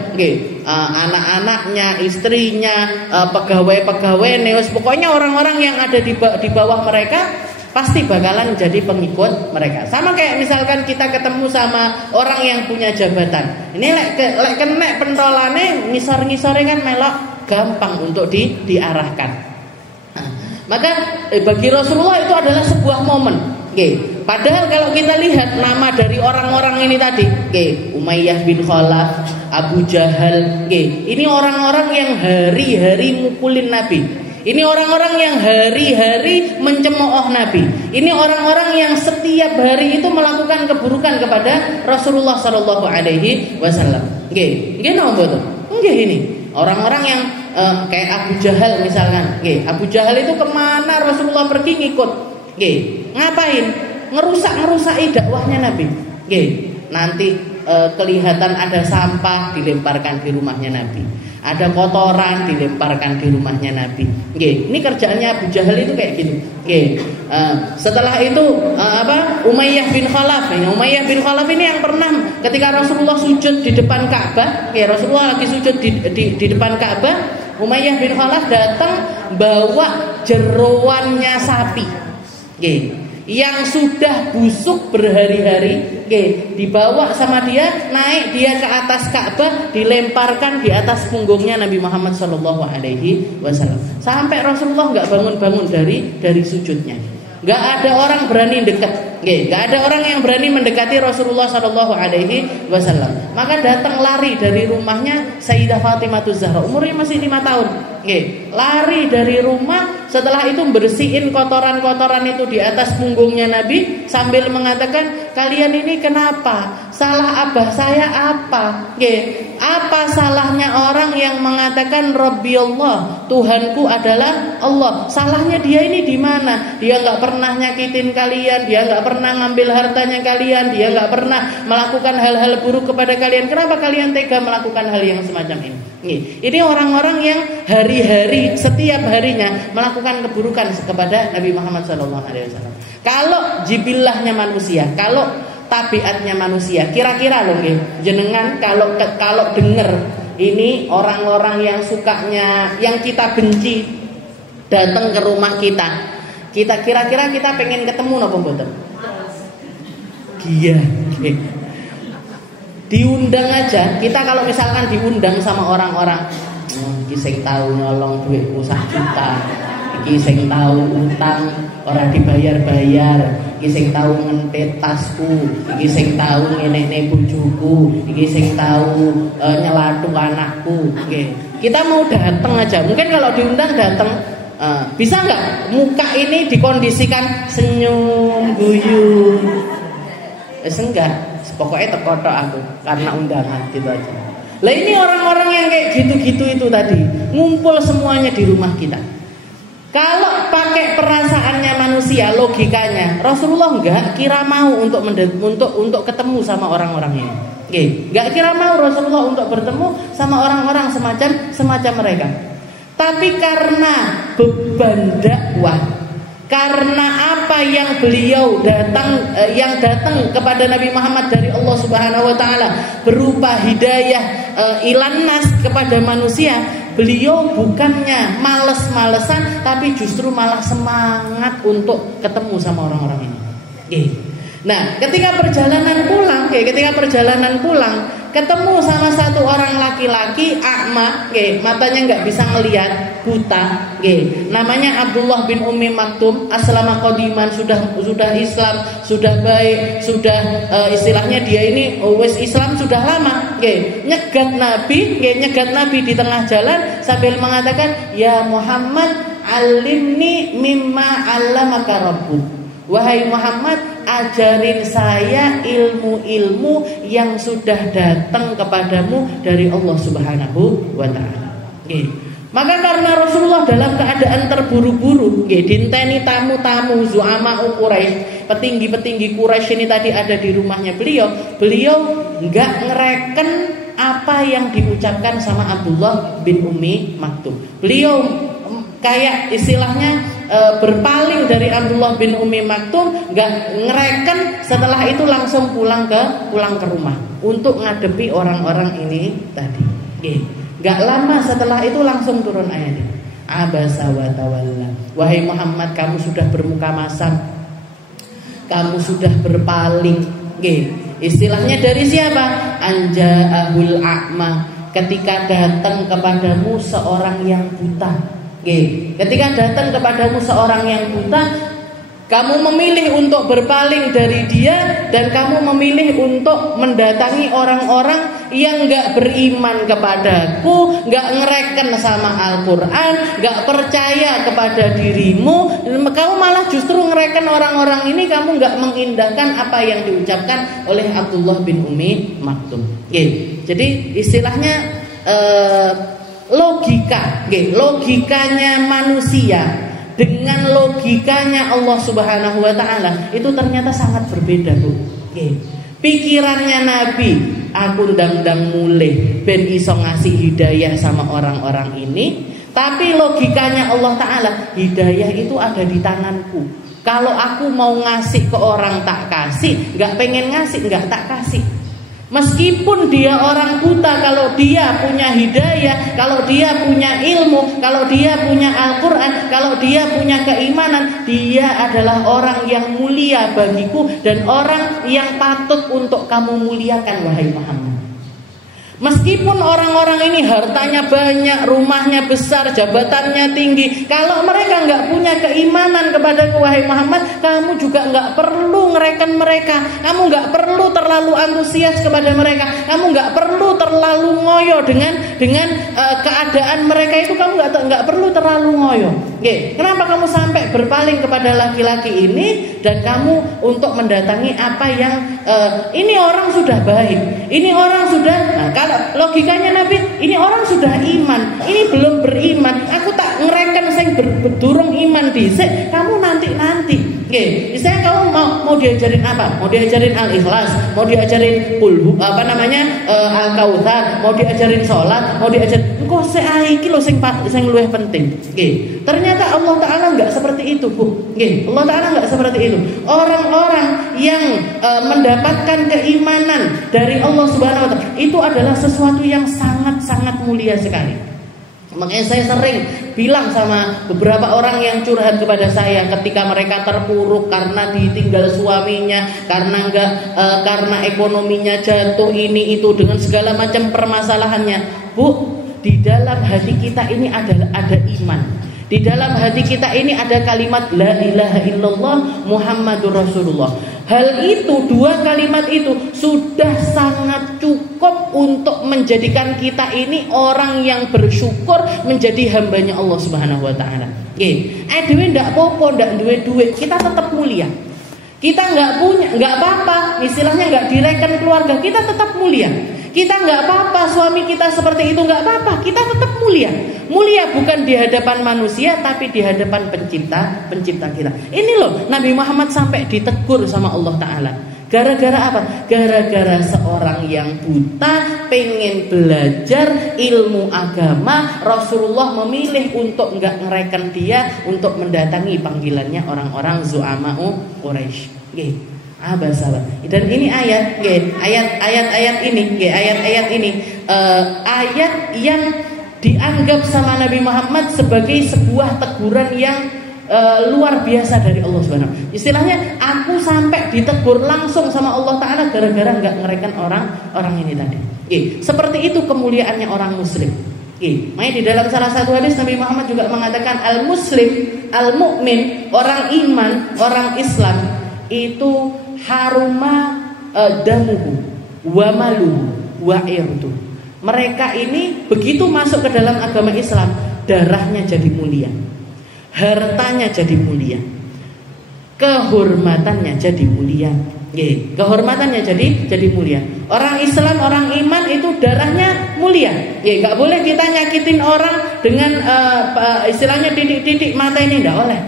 Anak-anaknya, istrinya, pegawai-pegawai, pokoknya orang-orang yang ada di bawah mereka pasti bakalan jadi pengikut mereka. Sama kayak misalkan kita ketemu sama orang yang punya jabatan. Ini lek kena pentolane ngisor-ngisore kan melok, gampang untuk diarahkan. Maka bagi Rasulullah itu adalah sebuah momen. Padahal kalau kita lihat nama dari orang-orang ini tadi, Umayyah bin Khalaf, Abu Jahal, ini orang-orang yang hari-hari mukulin Nabi. Ini orang-orang yang hari-hari mencemooh Nabi. Ini orang-orang yang setiap hari itu melakukan keburukan kepada Rasulullah Sallallahu Alaihi Wasallam. Ini orang-orang yang kayak Abu Jahal misalkan. Abu Jahal itu kemana Rasulullah pergi ngikut. Ngapain? Ngerusak-ngerusai dakwahnya Nabi. Nanti kelihatan ada sampah dilemparkan di rumahnya Nabi, ada kotoran dilemparkan di rumahnya Nabi. Ini kerjaannya Abu Jahal itu kayak gitu. Setelah itu Umayyah bin Khalaf. Umayyah bin Khalaf ini yang pernah ketika Rasulullah sujud di depan Ka'bah, Rasulullah lagi sujud di depan Ka'bah, Umayyah bin Khalaf datang bawa jeroannya sapi. Yang sudah busuk berhari-hari, dibawa sama dia, naik dia ke atas Ka'bah, dilemparkan di atas punggungnya Nabi Muhammad SAW. Sampai Rasulullah nggak bangun-bangun dari sujudnya. Nggak ada orang berani dekat, nggak ada orang yang berani mendekati Rasulullah SAW. Maka datang lari dari rumahnya Sayyidah Fatimah Zahra, umurnya masih 5 tahun. Lari dari rumah, setelah itu bersihin kotoran-kotoran itu di atas punggungnya Nabi sambil mengatakan, kalian ini kenapa? Salah abah saya apa? Apa salahnya orang yang mengatakan Rabbi Allah, Tuhanku adalah Allah? Salahnya dia ini di mana? Dia nggak pernah nyakitin kalian, dia nggak pernah ngambil hartanya kalian, dia nggak pernah melakukan hal-hal buruk kepada kalian. Kenapa kalian tega melakukan hal yang semacam ini? Ini orang-orang yang hari-hari, setiap harinya melakukan keburukan kepada Nabi Muhammad SAW. Kalau jibillahnya manusia, kalau tabiatnya manusia, kira-kira loh jenengan kalau denger ini orang-orang yang sukanya, yang kita benci datang ke rumah kita kira-kira kita pengen ketemu napa mboten? Iya. Diundang aja, kita kalau misalkan diundang sama orang-orang, iki sing tau nyolong duitku 1 juta, iki sing tau utang ora dibayar-bayar, iki sing tau ngentit tasku, iki sing tau ngene-ngene bojoku, iki sing tau nyelatu anakku. Oke. Kita mau datang aja. Mungkin kalau diundang datang, bisa nggak muka ini dikondisikan senyum, guyu? Enggak. Pokoknya terkotok aku karena undangan gitu aja. Lah ini orang-orang yang kayak gitu-gitu itu tadi ngumpul semuanya di rumah kita. Kalau pakai perasaannya manusia, logikanya Rasulullah nggak kira mau untuk ketemu sama orang-orang ini. Nggak kira mau Rasulullah untuk bertemu sama orang-orang semacam mereka. Tapi karena beban dakwah, karena apa yang beliau datang kepada Nabi Muhammad dari Allah Subhanahu wa taala berupa hidayah ilannas kepada manusia, beliau bukannya males-malesan tapi justru malah semangat untuk ketemu sama orang-orang ini. Nah, ketika perjalanan pulang, ketemu sama satu orang laki-laki a'ma, matanya nggak bisa ngelihat, buta, namanya Abdullah bin Ummi Maktum, aslama qadiman, sudah Islam, sudah baik, sudah istilahnya dia ini wis Islam sudah lama, nyegat Nabi di tengah jalan sambil mengatakan, ya Muhammad, alimni mimma 'allamaka rabbuk. Wahai Muhammad, ajarin saya ilmu-ilmu yang sudah datang kepadamu dari Allah Subhanahu wa ta'ala. Maka karena Rasulullah dalam keadaan terburu-buru, dinteni tamu-tamu zu'ama'u Quraisy, petinggi-petinggi Quraisy ini tadi ada di rumahnya beliau enggak ngereken apa yang diucapkan sama Abdullah bin Ummi Maktum. Beliau kayak istilahnya berpaling dari Abdullah bin Ummi Maktum, nggak ngereken, setelah itu langsung pulang ke rumah untuk ngadepi orang-orang ini tadi. Nggak lama setelah itu langsung turun ayat ini. Abasa wa tawalla. Wahai Muhammad, kamu sudah bermuka masam, kamu sudah berpaling. Istilahnya dari siapa? Anja'ahul a'ma. Ketika datang kepadamu seorang yang buta. Ketika datang kepadamu seorang yang buta, kamu memilih untuk berpaling dari dia dan kamu memilih untuk mendatangi orang-orang yang gak beriman kepadaku, gak ngereken sama Al-Quran, gak percaya kepada dirimu. Kamu malah justru ngereken orang-orang ini, kamu gak mengindahkan apa yang diucapkan oleh Abdullah bin Ummi Maktum. Jadi istilahnya logikanya manusia dengan logikanya Allah Subhanahu wa ta'ala itu ternyata sangat berbeda, Bu. Pikirannya Nabi, aku ndang-ndang mulih ben iso ngasih hidayah sama orang-orang ini, tapi logikanya Allah ta'ala, hidayah itu ada di tanganku. Kalau aku mau ngasih ke orang tak kasih, gak pengen ngasih, gak tak kasih. Meskipun dia orang buta, kalau dia punya hidayah, kalau dia punya ilmu, kalau dia punya Al-Quran, kalau dia punya keimanan, dia adalah orang yang mulia bagiku dan orang yang patut untuk kamu muliakan, wahai Muhammad. Meskipun orang-orang ini hartanya banyak, rumahnya besar, jabatannya tinggi, kalau mereka nggak punya keimanan kepada wahai Muhammad, kamu juga nggak perlu ngereken mereka, kamu nggak perlu terlalu antusias kepada mereka, kamu nggak perlu terlalu ngoyo dengan keadaan mereka itu, kamu nggak perlu terlalu ngoyo. Kenapa kamu sampai berpaling kepada laki-laki ini dan kamu untuk mendatangi apa yang ini orang sudah baik, ini orang sudah, nah, kalau logikanya Nabi, ini orang sudah iman, ini belum beriman, aku tak ngereken sing berdurung iman dhisik, kamu nanti. Oke, misalnya kamu mau diajarin apa? Mau diajarin al-ikhlas, mau diajarin al-kautsar, mau diajarin sholat, mau diajarin engko sik iki lho sing luwih penting. Oke. Ternyata Allah Taala enggak seperti itu, Bu. Oke, Allah Taala enggak seperti itu. Orang-orang yang mendapatkan keimanan dari Allah Subhanahu wa taala itu adalah sesuatu yang sangat-sangat mulia sekali. Makanya saya sering bilang sama beberapa orang yang curhat kepada saya ketika mereka terpuruk karena ditinggal suaminya, karena ekonominya jatuh, ini itu dengan segala macam permasalahannya. Bu, di dalam hati kita ini ada iman. Di dalam hati kita ini ada kalimat la ilaha illallah Muhammadur Rasulullah. Hal itu, dua kalimat itu sudah sangat cukup untuk menjadikan kita ini orang yang bersyukur, menjadi hambanya Allah Subhanahu wa taala. Nggih, dhewe ndak apa-apa, ndak duwe duit, kita tetap mulia. Kita nggak punya, nggak apa-apa, istilahnya nggak direken keluarga, kita tetap mulia. Kita nggak apa-apa, suami kita seperti itu nggak apa-apa, kita tetap mulia. Mulia bukan di hadapan manusia, tapi di hadapan pencipta kita. Ini loh, Nabi Muhammad sampai ditegur sama Allah Ta'ala. Gara-gara apa? Gara-gara seorang yang buta pengen belajar ilmu agama, Rasulullah memilih untuk nggak ngereken dia, untuk mendatangi panggilannya orang-orang zu'ama'u Quraisy. Dan ini ayat yang dianggap sama Nabi Muhammad sebagai sebuah teguran yang luar biasa dari Allah Subhanahu. Istilahnya aku sampai ditegur langsung sama Allah Taala gara-gara nggak ngereken orang ini tadi. Seperti itu kemuliaannya orang Muslim. Makanya di dalam salah satu hadis Nabi Muhammad juga mengatakan al-Muslim, al-Mu'min, orang iman, orang Islam itu haruma damuhu wa maluhu wa irdu. Mereka ini begitu masuk ke dalam agama Islam, darahnya jadi mulia, hartanya jadi mulia, kehormatannya jadi mulia. Kehormatannya jadi mulia. Orang Islam, orang iman itu darahnya mulia. Gak boleh kita nyakitin orang dengan istilahnya titik-titik mata ini, tidak boleh.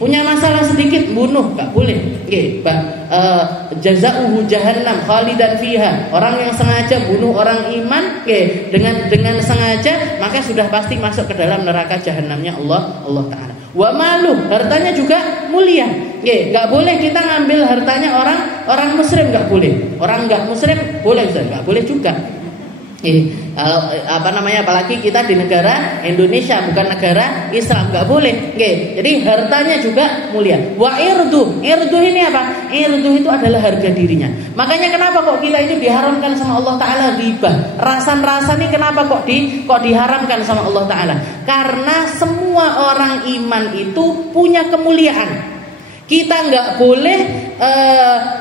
Punya masalah sedikit bunuh, gak boleh. Jazauhu jahannam khalidan fiha. Orang yang sengaja bunuh orang iman, dengan sengaja, maka sudah pasti masuk ke dalam neraka jahanamnya Allah Taala. Wa maluh, hartanya juga mulia. Gak boleh kita ngambil hartanya orang muslim, gak boleh. Orang gak muslim boleh, gak boleh juga. Kalau apalagi kita di negara Indonesia, bukan negara Islam, nggak boleh. Jadi hartanya juga mulia. Wa irdu ini apa? Irdu itu adalah harga dirinya. Makanya kenapa kok kita itu diharamkan sama Allah Taala riba? Rasan-rasan ini kenapa kok diharamkan sama Allah Taala? Karena semua orang iman itu punya kemuliaan. Kita nggak boleh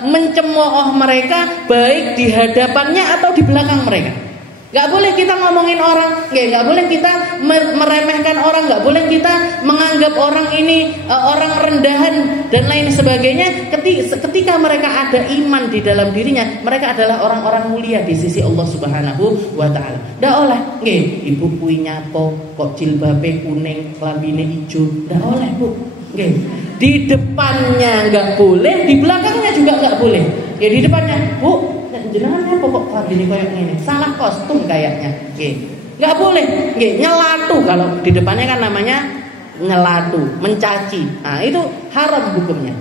mencemooh mereka baik di hadapannya atau di belakang mereka. Gak boleh kita ngomongin orang, gak boleh kita meremehkan orang, gak boleh kita menganggap orang ini orang rendahan dan lain sebagainya. Ketika mereka ada iman di dalam dirinya, mereka adalah orang-orang mulia di sisi Allah Subhanahu wa taala. Ndak oleh, ibu kui nyapo kok jilbabe kuning, klambine ijo, ndak oleh, Bu. Di depannya nggak boleh, di belakangnya juga nggak boleh. Di depannya, Bu, jenengan apa kok klambine kayak gini? Salah kostum kayaknya. Nggak boleh. Nyelatu, kalau di depannya kan namanya nyelatu, mencaci. Nah, itu haram hukumnya.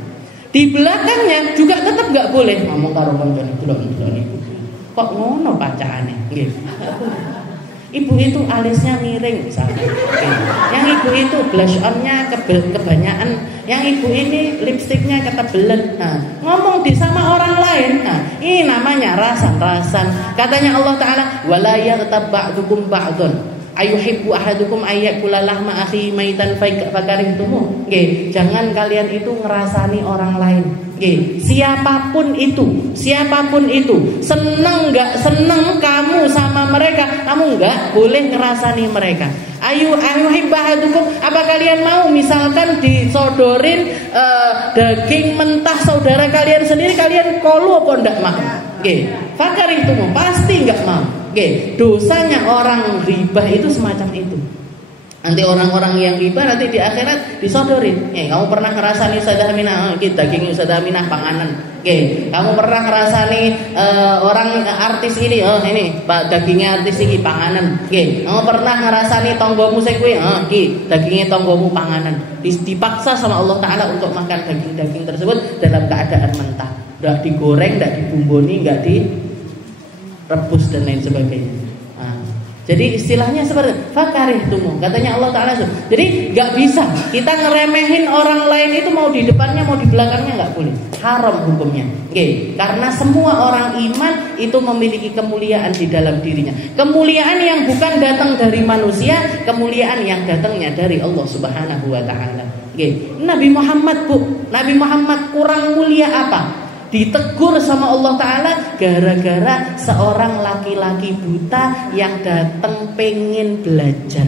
Di belakangnya juga tetap nggak boleh ngomong karo koncone delok-delok ibu. Kok ngono pacane? Ibu itu alisnya miring misalnya. Yang ibu itu blush on-nya kebanyakan, yang ibu ini lipstiknya ketebelan. Nah, ngomong di sama orang lain. Nah, ini namanya rasan-rasan. Katanya Allah Taala, wala yaghtab ba'dukum ba'dun. Ayuhibbu ahadukum ayyakula lahma akhi maitan fakarihtumu. Jangan kalian itu ngerasani orang lain. Siapapun itu, seneng nggak seneng kamu sama mereka, kamu nggak boleh ngerasani mereka. Ayu hibbahadukum, apa kalian mau misalkan disodorin daging mentah saudara kalian sendiri, kalian kolu apa ndak mau? Fakar itu pasti nggak mau. Dosanya orang ribah itu semacam itu. Nanti orang-orang yang riba nanti di akhirat disodorin. Kamu pernah ngerasani Ustazah Aminah, daging Ustazah Aminah panganan. Kamu pernah ngerasani orang artis ini, ini dagingnya artis ini panganan. Kamu pernah ngerasani tonggomu sekue, dagingnya tonggomu panganan. Dipaksa sama Allah Ta'ala untuk makan daging-daging tersebut dalam keadaan mentah. Nggak digoreng, nggak dibumbuni, nggak direbus dan lain sebagainya. Jadi istilahnya seperti fakarih tumu, katanya Allah Ta'ala. Jadi gak bisa kita ngeremehin orang lain itu, mau di depannya mau di belakangnya gak boleh. Haram hukumnya. Karena semua orang iman itu memiliki kemuliaan di dalam dirinya. Kemuliaan yang bukan datang dari manusia, kemuliaan yang datangnya dari Allah Subhanahu wa Ta'ala. Nabi Muhammad Nabi Muhammad kurang mulia apa? Ditegur sama Allah Ta'ala gara-gara seorang laki-laki buta yang datang pengen belajar.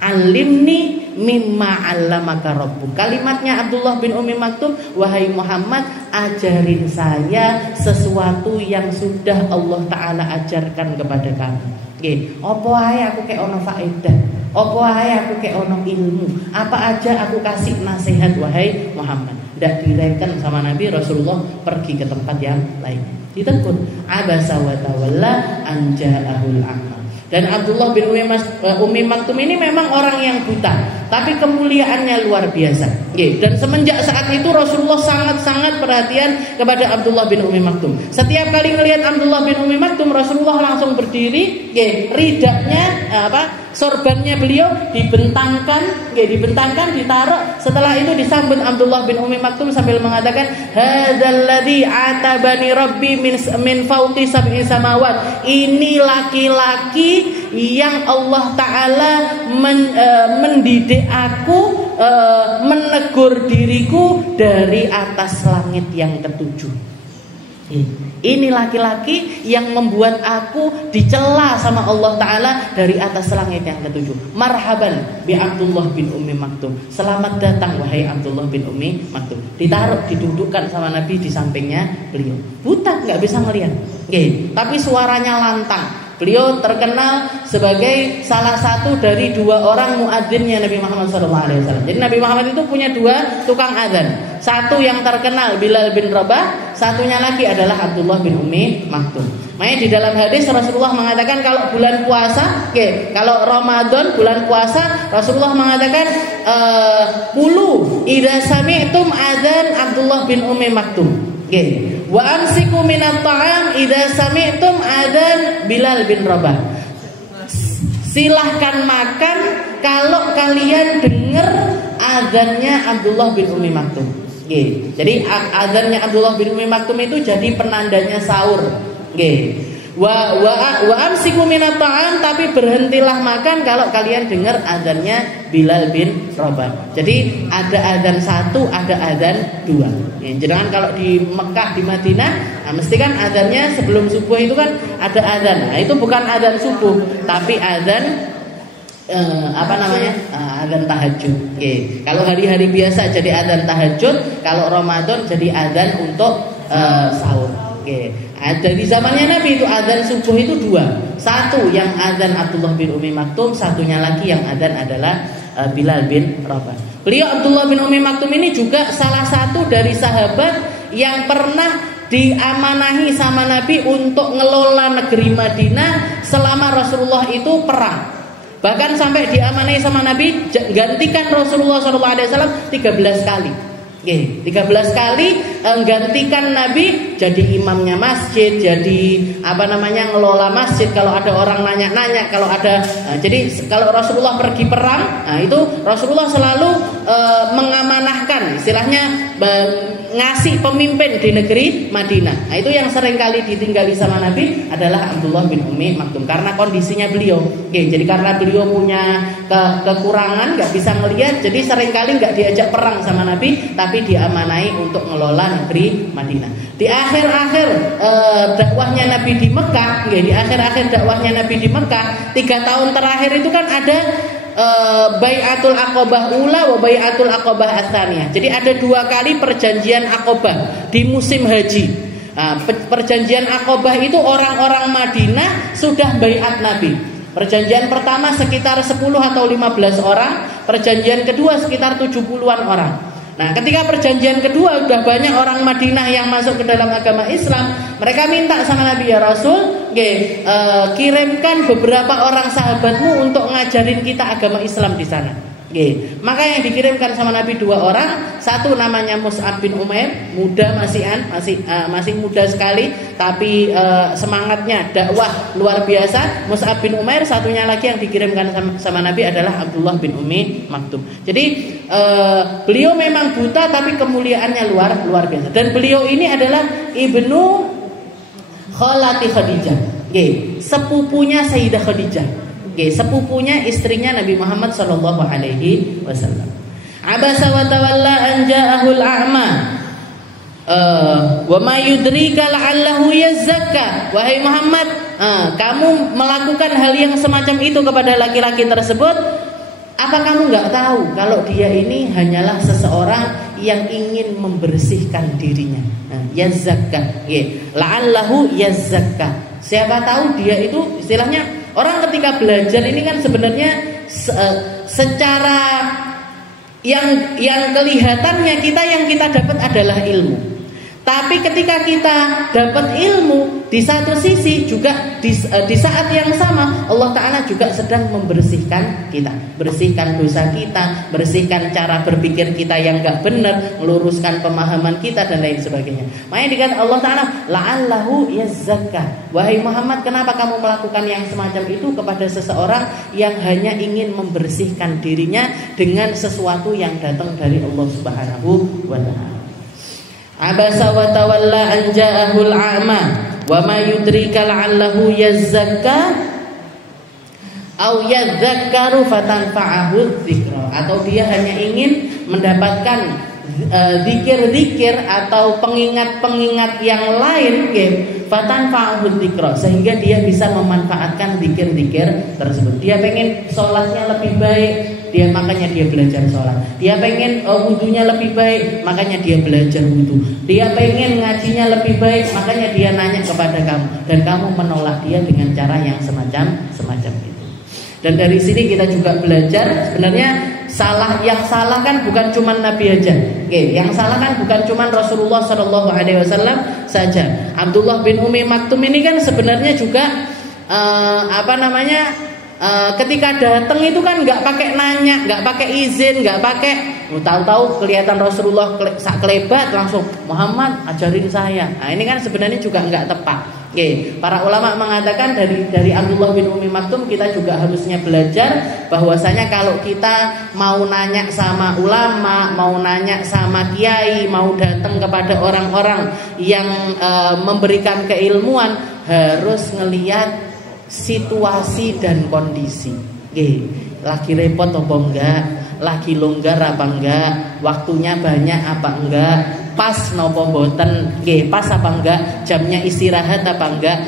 Alimni mimma 'allamaka rabbuk. Kalimatnya Abdullah bin Ummi Maktum, wahai Muhammad, ajarin saya sesuatu yang sudah Allah Ta'ala ajarkan kepada kamu. Apa ae aku kek ono faedah, apa ae aku kek ono ilmu, apa aja aku kasih nasihat wahai Muhammad. Tidak direken sama Nabi, Rasulullah pergi ke tempat yang lain. Ditegur, abasa wa tawalla an ja'ahul a'ma. Dan Abdullah bin Ummi Maktum ini memang orang yang buta, tapi kemuliaannya luar biasa. Dan semenjak saat itu Rasulullah sangat-sangat perhatian kepada Abdullah bin Ummi Maktum. Setiap kali ngelihat Abdullah bin Ummi Maktum, Rasulullah langsung berdiri, ridaknya sorbannya beliau dibentangkan, ditaruh. Setelah itu disambut Abdullah bin Ummi Maktum sambil mengatakan, hadzal ladzi atabani rabbi min fawqi sab'i samawat. Ini laki-laki yang Allah Ta'ala mendidik aku, menegur diriku dari atas langit yang ketujuh. Ini laki-laki yang membuat aku dicela sama Allah Ta'ala dari atas langit yang ketujuh. Marhaban bi Abdullah bin Ummi Maktum. Selamat datang wahai Abdullah bin Ummi Maktum. Ditaruh, didudukkan sama Nabi di sampingnya beliau. Buta, nggak bisa melihat. Tapi suaranya lantang. Beliau terkenal sebagai salah satu dari dua orang muadzinnya Nabi Muhammad SAW. Jadi Nabi Muhammad itu punya dua tukang adzan. Satu yang terkenal Bilal bin Rabah, satunya lagi adalah Abdullah bin Ummi Maktum. Makanya di dalam hadis Rasulullah mengatakan kalau bulan puasa, kalau Ramadan bulan puasa, Rasulullah mengatakan qulu idza sami'tum adzan Abdullah bin Ummi Maktum. Wa amsiku minat ta'am idza sami'tum adzan Bilal bin Rabah. Silahkan makan kalau kalian dengar azannya Abdullah bin Ummi Maktum. Jadi azannya Abdullah bin Ummi Maktum itu jadi penandanya sahur. Wa amsiku minat ta'am, tapi berhentilah makan kalau kalian dengar azannya Bilal bin Rabah. Jadi ada azan satu, ada azan dua. Jangan kalau di Mekah, di Madinah, mesti kan azannya sebelum subuh itu kan ada azan. Nah, itu bukan azan subuh, tapi azan azan tahajud. Kalau hari-hari biasa jadi azan tahajud, kalau Ramadan jadi azan untuk sahur. Dari zamannya Nabi itu azan subuh itu dua. Satu yang azan Abdullah bin Ummi Maktum, satunya lagi yang azan adalah Bilal bin Rabah. Beliau Abdullah bin Ummi Maktum ini juga salah satu dari sahabat yang pernah diamanahi sama Nabi untuk ngelola negeri Madinah selama Rasulullah itu perang. Bahkan sampai diamanahi sama Nabi gantikan Rasulullah SAW 13 kali. 13 kali gantikan Nabi jadi imamnya masjid, jadi ngelola masjid. Kalau ada orang nanya-nanya, kalau ada jadi kalau Rasulullah pergi perang, itu Rasulullah selalu mengamanahkan, istilahnya ngasih pemimpin di negeri Madinah. Nah, itu yang seringkali ditinggali sama Nabi adalah Abdullah bin Ummi Maktum karena kondisinya beliau. Oke, jadi karena beliau punya kekurangan, nggak bisa ngelihat, jadi seringkali nggak diajak perang sama Nabi, tapi diamanai untuk ngelola negeri Madinah. Di akhir-akhir dakwahnya Nabi di Mekah, di akhir-akhir dakwahnya Nabi di Mekah, 3 tahun terakhir itu kan ada Bai'atul Aqabah Ula wa Bai'atul Aqabah Atsaniyah. Jadi ada 2 kali perjanjian Aqabah di musim haji. Nah, perjanjian Aqabah itu orang-orang Madinah sudah baiat Nabi. Perjanjian pertama sekitar 10 atau 15 orang, perjanjian kedua sekitar 70-an orang. Nah, ketika perjanjian kedua udah banyak orang Madinah yang masuk ke dalam agama Islam, mereka minta sama Nabi, ya Rasul, kirimkan beberapa orang sahabatmu untuk ngajarin kita agama Islam di sana. Maka yang dikirimkan sama Nabi 2 orang, satu namanya Mus'ab bin Umair, muda masih muda sekali, tapi semangatnya dakwah luar biasa. Mus'ab bin Umair, satunya lagi yang dikirimkan sama Nabi adalah Abdullah bin Ummi Maktum. Jadi beliau memang buta tapi kemuliaannya luar biasa. Dan beliau ini adalah ibnu Khalati Khadijah, sepupunya Sayyidah Khadijah. Sepupunya istrinya Nabi Muhammad sallallahu alaihi wasallam. Abasa wa tawalla an ja'ahul a'ma. Wa ma yudrika la'allahu yazakka. Wahai Muhammad, kamu melakukan hal yang semacam itu kepada laki-laki tersebut, apa kamu enggak tahu kalau dia ini hanyalah seseorang yang ingin membersihkan dirinya. Yazakka. La'allahu yazakka. Siapa tahu dia itu istilahnya orang ketika belajar ini kan sebenarnya secara yang kelihatannya yang kita dapat adalah ilmu. Tapi ketika kita dapat ilmu, di satu sisi juga di saat yang sama Allah Ta'ala juga sedang membersihkan kita, bersihkan dosa kita, bersihkan cara berpikir kita yang gak benar, meluruskan pemahaman kita dan lain sebagainya. Makanya dikatakan Allah Ta'ala la'allahu yazakka. Wahai Muhammad, kenapa kamu melakukan yang semacam itu kepada seseorang yang hanya ingin membersihkan dirinya dengan sesuatu yang datang dari Allah Subhanahu wa Ta'ala. Abasa wa tawalla an ja'ahul a'ma wa ma yudrika la'allahu yazakka au yadzakkaru fatanfa'ahu dzikra, atau dia hanya ingin mendapatkan zikir-zikir atau pengingat-pengingat yang lain, fatanfa'ahu dzikra, sehingga dia bisa memanfaatkan zikir-zikir tersebut. Dia pengen sholatnya lebih baik, makanya dia belajar sholat. Dia pengen wudunya lebih baik, makanya dia belajar wudu. Dia pengen ngajinya lebih baik, makanya dia nanya kepada kamu, dan kamu menolak dia dengan cara yang semacam itu. Dan dari sini kita juga belajar sebenarnya yang salah kan bukan cuma Nabi aja. Yang salah kan bukan cuma Rasulullah SAW saja. Abdullah bin Ummi Maktum ini kan sebenarnya juga ketika datang itu kan nggak pakai nanya, nggak pakai izin, nggak pakai tahu-tahu kelihatan Rasulullah kelebat langsung Muhammad ajarin saya. Nah ini kan sebenarnya juga nggak tepat. Para ulama mengatakan dari Abdullah bin Ummi Maktum kita juga harusnya belajar bahwasanya kalau kita mau nanya sama ulama, mau nanya sama kiai, mau datang kepada orang-orang yang memberikan keilmuan, harus ngelihat situasi dan kondisi. Lagi repot apa enggak, lagi longgar apa enggak, waktunya banyak apa enggak, pas nopo boten, pas apa enggak, jamnya istirahat apa enggak.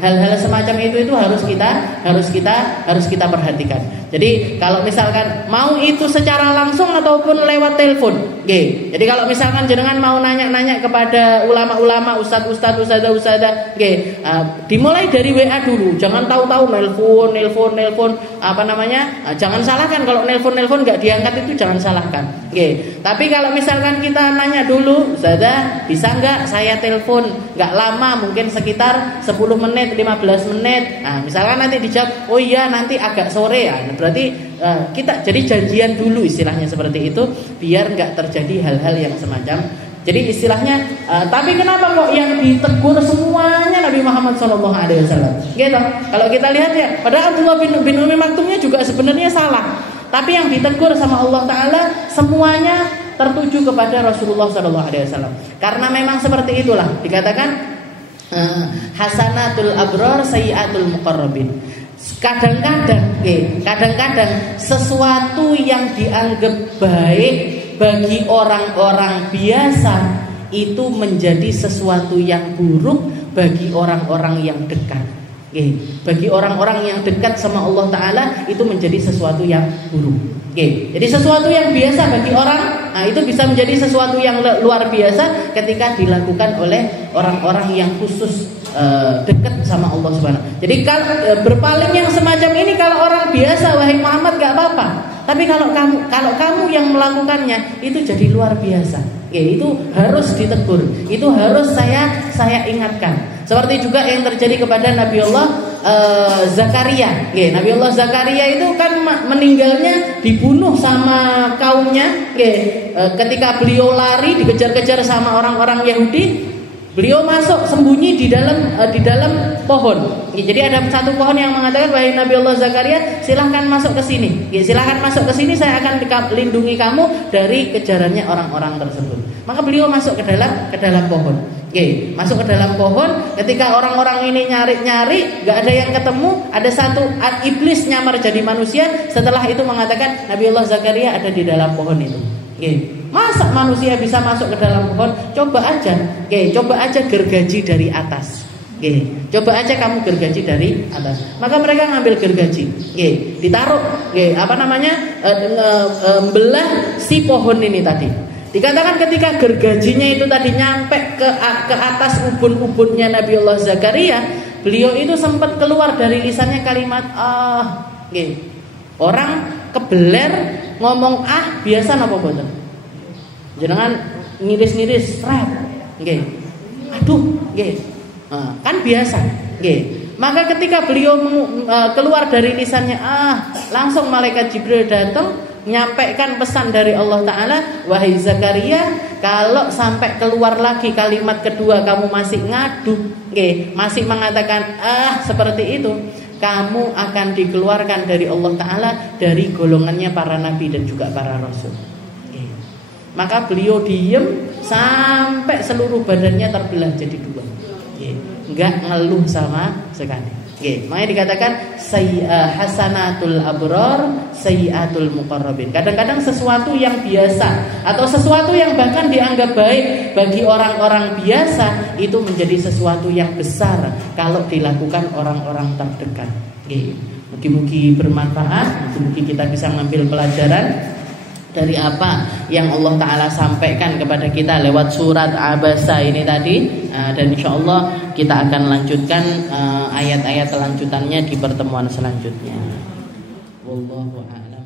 Hal-hal semacam itu harus kita perhatikan. Jadi kalau misalkan mau itu secara langsung ataupun lewat telepon, jadi kalau misalkan jenengan mau nanya-nanya kepada ulama-ulama, ustadz-ustadz, ustadzah-ustadzah, dimulai dari WA dulu, jangan tahu-tahu nelpon, jangan salahkan kalau nelpon nggak diangkat, itu jangan salahkan. Tapi kalau misalkan kita nanya dulu, ustadzah bisa nggak saya telepon, nggak lama, mungkin sekitar 10 menit, 15 menit. Misalkan nanti dijawab, oh iya nanti agak sore ya. Berarti kita jadi janjian dulu, istilahnya seperti itu, biar nggak terjadi hal-hal yang semacam. Jadi istilahnya, tapi kenapa kok yang ditegur semuanya Nabi Muhammad SAW? Gitu. Kalau kita lihat ya, padahal Abdullah bin Ummi Maktumnya juga sebenarnya salah. Tapi yang ditegur sama Allah Ta'ala semuanya tertuju kepada Rasulullah SAW. Karena memang seperti itulah dikatakan hasanatul abror sayyiatul muqarrabin. Kadang-kadang sesuatu yang dianggap baik bagi orang-orang biasa itu menjadi sesuatu yang buruk bagi orang-orang yang dekat. Bagi orang-orang yang dekat sama Allah Ta'ala itu menjadi sesuatu yang buruk. Jadi sesuatu yang biasa bagi orang, nah itu bisa menjadi sesuatu yang luar biasa ketika dilakukan oleh orang-orang yang khusus dekat sama Allah Subhanahu. Jadi berpaling yang semacam ini kalau orang biasa, wahai Muhammad, gak apa-apa. Tapi kalau kamu yang melakukannya itu jadi luar biasa. Itu harus ditegur. Itu harus saya ingatkan. Seperti juga yang terjadi kepada Nabi Allah Zakaria. Nabi Allah Zakaria itu kan meninggalnya dibunuh sama kaumnya. Ketika beliau lari dikejar-kejar sama orang-orang Yahudi, beliau masuk sembunyi di dalam pohon. Jadi ada satu pohon yang mengatakan, wahai Nabi Allah Zakaria, silahkan masuk ke sini. Silahkan masuk ke sini, saya akan lindungi kamu dari kejarannya orang-orang tersebut. Maka beliau masuk ke dalam pohon. Masuk ke dalam pohon. Ketika orang-orang ini nyari-nyari, gak ada yang ketemu. Ada satu iblis nyamar jadi manusia. Setelah itu mengatakan, Nabi Allah Zakaria ada di dalam pohon itu. Masa manusia bisa masuk ke dalam pohon? Coba aja gergaji dari atas. Coba aja kamu gergaji dari atas. Maka mereka ngambil gergaji. Ditaruh belah si pohon ini tadi. Dikatakan ketika gergajinya itu tadi nyampe ke atas ubun-ubunnya Nabi Allah Zakaria, beliau itu sempat keluar dari lisannya kalimat Orang kebeler ngomong biasa napa boten? Jenengan ngiris-ngiris rap. Aduh, kan biasa. Maka ketika beliau keluar dari lisannya langsung malaikat Jibril datang menyampaikan pesan dari Allah Ta'ala, wahai Zakaria, kalau sampai keluar lagi kalimat kedua kamu masih ngadu, masih mengatakan seperti itu, kamu akan dikeluarkan dari Allah Ta'ala dari golongannya para nabi dan juga para rasul. Maka beliau diem sampai seluruh badannya terbelah jadi dua. Enggak ngeluh sama sekali. Makanya dikatakan hasanatul abror sayyiatul muqarrabin. Kadang-kadang sesuatu yang biasa atau sesuatu yang bahkan dianggap baik bagi orang-orang biasa itu menjadi sesuatu yang besar kalau dilakukan orang-orang terdekat. Mugi-mugi bermanfaat, mugi-mugi kita bisa mengambil pelajaran dari apa yang Allah Ta'ala sampaikan kepada kita lewat surat Abasa ini tadi. Dan insya Allah kita akan lanjutkan ayat-ayat lanjutannya di pertemuan selanjutnya. Wallahu a'lam.